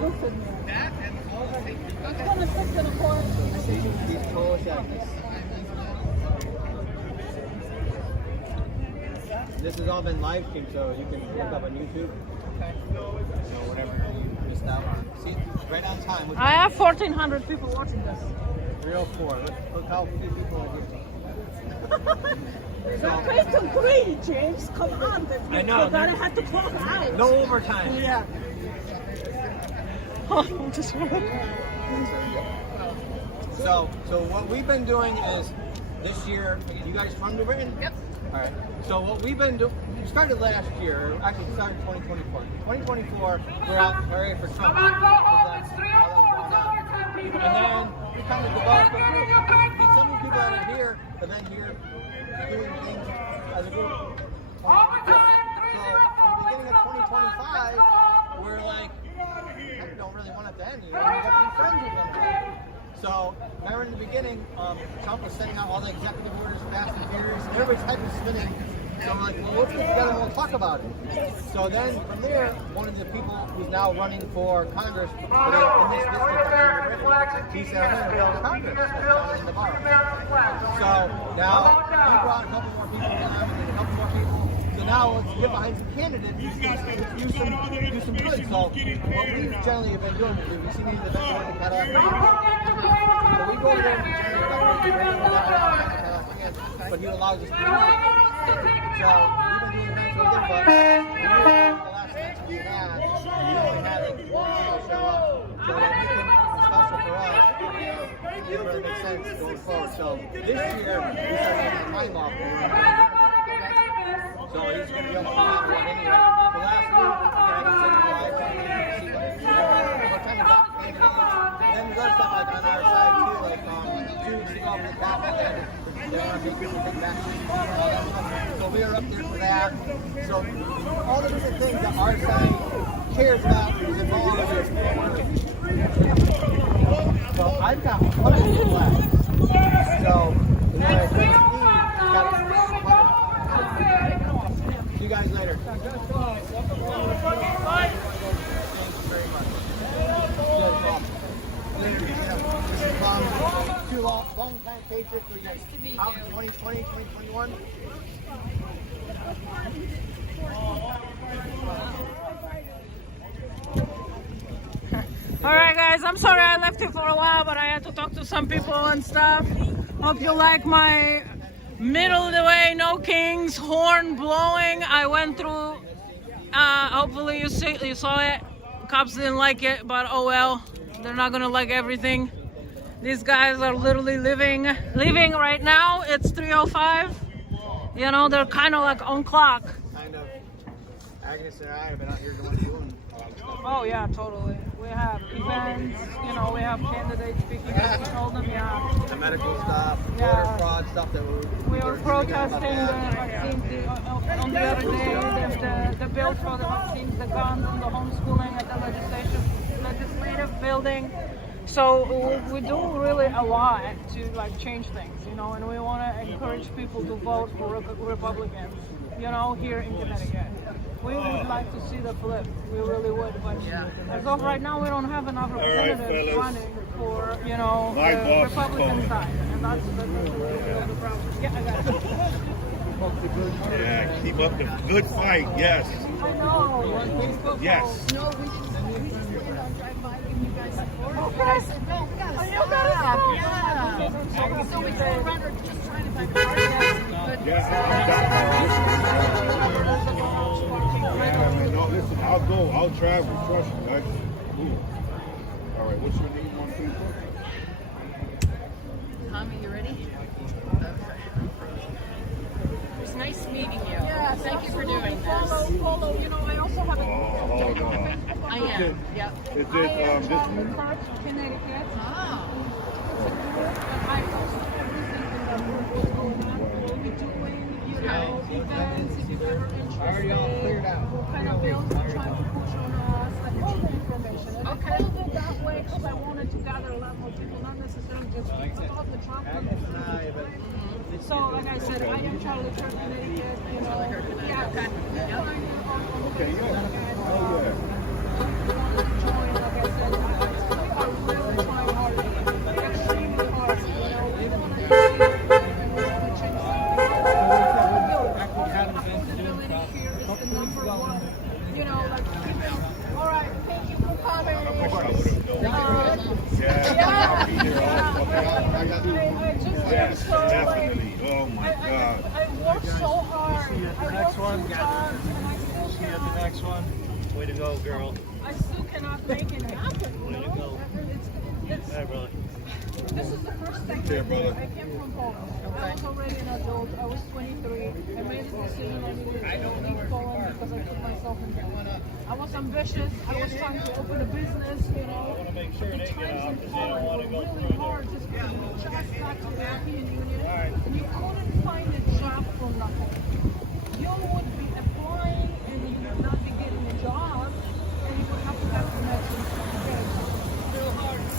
Listen, it's going to stick to the court. These Polish Agnes. This has all been live streamed, so you can look up on YouTube. Okay. So whatever you missed out on. See, right on time. I have 1,400 people watching this. 304. Look how few people are here. That pays to agree, James. Come on. I know. You gotta have to clock out. No overtime. Yeah. Oh, just So what we've been doing is this year. You guys from New Britain? Yep. All right. So what we've been doing, we started last year. Actually, we started 2024. 2024, we're out area for Trump. And then we kind of developed a group. And some of you people that are here have been here doing things as a group. So at the beginning of 2025, we're like, I don't really want it to end. You know, we have some friends who want to end. So remember in the beginning, Trump was sending out all the executive orders, fast and furious, and everybody's head was spinning. So I'm like, well, let's get together and we'll talk about it. So then from there, one of the people who's now running for Congress in this district, he said, I'm going to build Congress. In the bar. So now he brought a couple more people down and a couple more people. So now let's get behind some candidates and do some good. So what we generally have been doing is we've seen these events where the Cadillac. So we go there and decorate but he allows us to do it. So we've been doing events with him, but the last events we had, we only had like 4 people show up. So that weekend was special for us. It didn't really make sense going forward. So this year, we started getting time off. So he's going to be able to do that one anyway. The last week, we had then there's other stuff like on our side too, like 2 weeks ago with the Capitol, they want to make people take vaccines. So we are up there for that. So all the different things that our side cares about is involved in this. So I've got hundreds of flags. So see you guys later. Thank you very much. This is too long time Patriot for you guys. Out 2020, 2021. All right, guys, I'm sorry I left you for a while, but I had to talk to some people and stuff. Hope you like my middle of the way, no kings, horn blowing. I went through, hopefully you saw it. Cops didn't like it, but oh well. They're not gonna like everything. These guys are literally leaving right now. It's 3:05. You know, they're kind of like on clock. Kind of. Agnes and I have been out here doing Oh yeah, totally. We have events, you know, we have candidates speaking, as we told them, the medical stuff, voter fraud stuff that we were protesting the vaccines on the other day, the bill for the vaccines, the guns, and the homeschooling at the legislative building. So we do really a lot to like change things, you know, and we want to encourage people to vote for Republicans, you know, here in Connecticut. We would like to see the flip. We really would, but as of right now, we don't have enough representatives running for, you know, the Republican side, and that's the problem. Yeah, I got it. Yeah, keep up the good fight. Yes. I know. Yes. No, we can drive by and you guys support. Oh, guys, no, yes. Oh, you got it. Yeah. So we turn around or just trying to find No, listen, I'll go. I'll travel. Trust me. All right, what's your name on Facebook? Tommy, you ready? It was nice meeting you. Yeah, thank you for doing this. Follow, you know, I also have a Hold on. I am, yep. Is it this one? Connecticut. Oh. I also everything that we're going on. We'll be doing, you know, events if you're ever interested. Already all cleared out. What kind of bills we're trying to push on us, like all the information. And I called it that way because I wanted to gather a lot more people, not necessarily just about the Trump. So, like I said, I am Charlie Kirk, Connecticut, you know. Yeah. Okay. Okay, yeah. Oh, yeah. Join, like I said, we are really trying hard, extremely hard, you know. We want to change affordability here is the number one. You know, like, all right, thank you for coming. Yes, definitely. Oh my God. I worked so hard. See you at the next one. See you at the next one. Way to go, girl. I still cannot make it happen. Way to go. Hey, brother. This is the first time I came from Poland. I was already an adult. I was 23. I made a decision I needed to leave Poland because I put myself in there. I was ambitious. I was trying to open a business, you know. The times in Poland were really hard just because we just got to the European Union. You couldn't find a job for nothing. You would be applying and you would not be getting a job and you would have to have connections to get a job.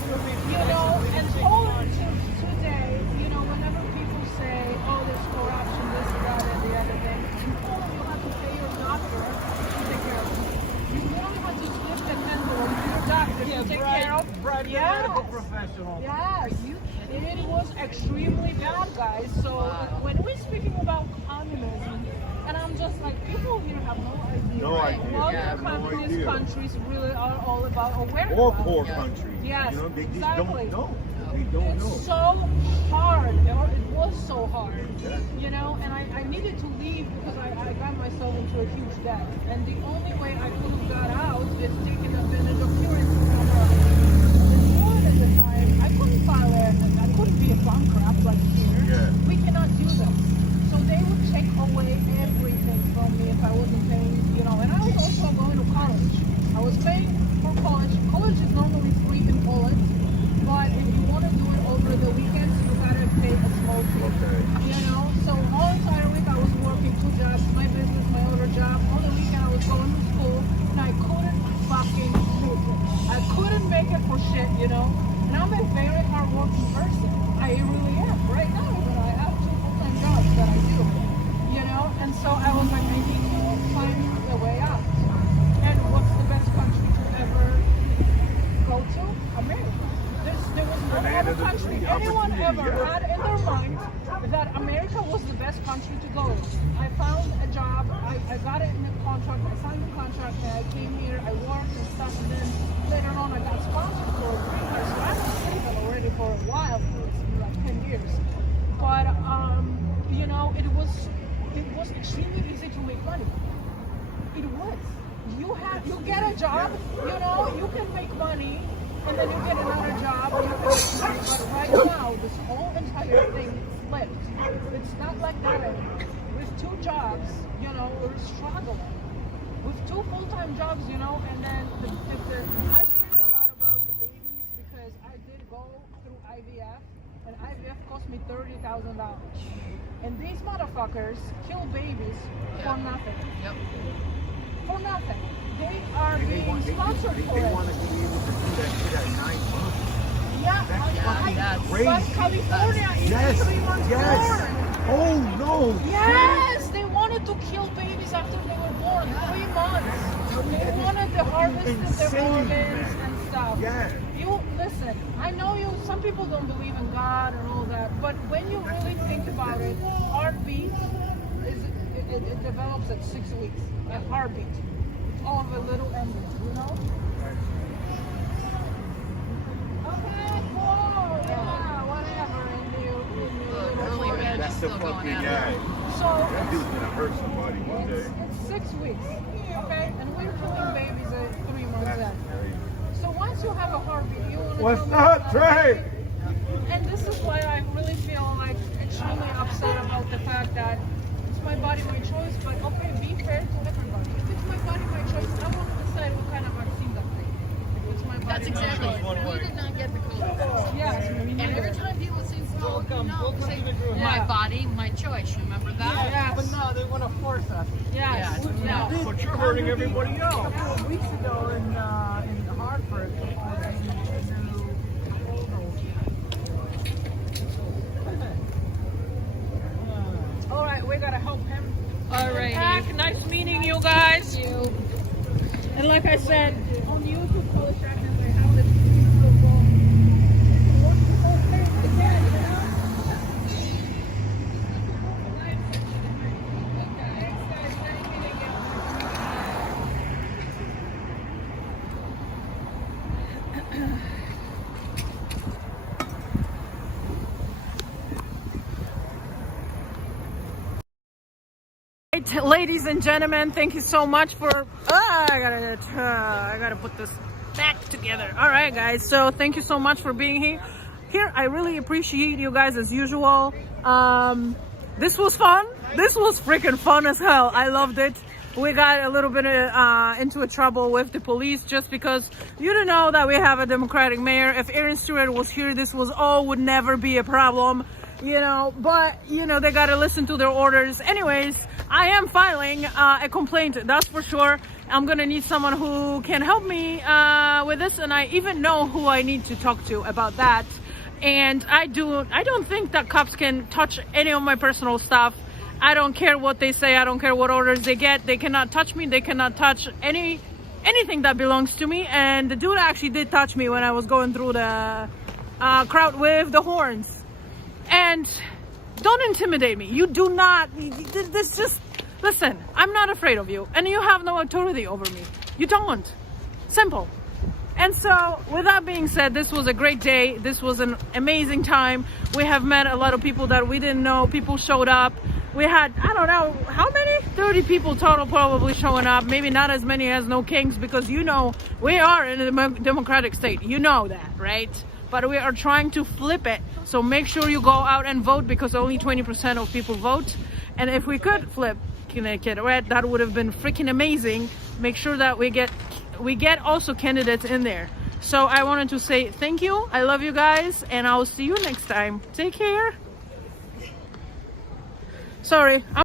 You know, and Poland today, you know, whenever people say, oh, there's corruption, this, that, and the other thing, in Poland you have to pay your doctor to take care of you. You don't have to lift an envelope to your doctor to take care of. Medical professional. Yes. It was extremely bad, guys. So when we're speaking about communism, and I'm just like, people here have no idea. No idea. What communist countries really are all about, or where Or poor countries. Yes, You know, they just exactly. don't know. They don't know. It's so hard was so hard, you know, and I needed to leave because I got myself into a huge debt. And the only way I could have got out is taking advantage of currency camera. At the time, I couldn't file it, and I couldn't be a bankrupt like here. Yeah. We cannot do that. So they would take away everything from me if I wasn't paying, you know, and I was also going to college. I was paying for college. College is normally free in Poland, but if you want to do it over the weekends, you gotta pay a small fee. Okay. You know, so all entire week I was working 2 jobs, my business, my other job. On the weekend I was going to school, and I couldn't fucking make it. I couldn't make it for shit, you know. And I'm a very hardworking person. I really am. Right now, but I have 2 full-time jobs that I do, you know. And so I was like, I need to find a way out. And what's the best country to ever go to? America. There was no other country anyone ever had in their mind that America was the best country to go in. I found a job, I got it in the contract, I signed the contract, and I came here, I worked and stuff, and then later on I got sponsored for a green card, so I've been single already for a while, for like 10 years. But, you know, it was extremely easy to make money. It was. You get a job, you know, you can make money, and then you get another job, you can make money. But right now, this whole entire thing flipped. It's not like that anymore. With 2 jobs, you know, we're struggling. With 2 full-time jobs, you know, and then I screamed a lot about the babies because I did go through IVF, and IVF cost me $30,000. And these motherfuckers kill babies for nothing. Yep. For nothing. They are being sponsored for it. They want to be able to do that shit at 9 months. Yeah, crazy. but California is 3 months born. Oh no. Yes, they wanted to kill babies after they were born. 3 months. They wanted to harvest their organs and stuff. Yeah. You listen. I know you. Some people don't believe in God and all that, but when you really think about it, heartbeat it develops at 6 weeks. A heartbeat. It's all of a little embryo, you know. Okay, cool. Yeah, whatever. That's the fucking guy. So that dude's gonna hurt somebody one day. It's 6 weeks, okay? And we're killing babies at 3 months in. So once you have a heartbeat, you want to. What's up, Trey? And this is why I really feel like extremely upset about the fact that it's my body, my choice. But okay, be fair to everybody. If it's my body, my choice, I want to decide what kind of vaccine to take. If it's my body, That's exactly my choice. it. We did not get the COVID. Yes, and every time people say, "Oh, no," say, "My body, my choice." Remember that? Yeah, But no, they want to force us. yes, Yeah. But you're hurting everybody else. A couple of weeks ago in Hartford, all right, we gotta help him. Alrighty. Nice meeting you guys. Thank you. And like I said, on YouTube, Polish Agnes, I have this beautiful book. What the whole thing again, you know? Ladies and gentlemen, thank you so much for. I gotta put this back together. All right, guys. So thank you so much for being here. I really appreciate you guys as usual. This was fun. This was freaking fun as hell. I loved it. We got a little bit into a trouble with the police just because you don't know that we have a Democratic mayor. If Aaron Stewart was here, this would never be a problem. You know, but you know, they gotta listen to their orders. Anyways, I am filing a complaint, that's for sure. I'm gonna need someone who can help me with this, and I even know who I need to talk to about that. And I don't think that cops can touch any of my personal stuff. I don't care what they say, I don't care what orders they get. They cannot touch me, they cannot touch anything that belongs to me. And the dude actually did touch me when I was going through the crowd with the horns. And don't intimidate me. You do not. This just listen. I'm not afraid of you, and you have no authority over me. You don't. Simple. And so with that being said, this was a great day. This was an amazing time. We have met a lot of people that we didn't know. People showed up. We had, I don't know, how many? 30 people total probably showing up. Maybe not as many as No Kings, because you know, we are in a democratic state. You know that, right? But we are trying to flip it. So make sure you go out and vote, because only 20% of people vote. And if we could flip Connecticut red, that would have been freaking amazing. Make sure that we get also candidates in there. So I wanted to say thank you. I love you guys, and I'll see you next time. Take care. Sorry.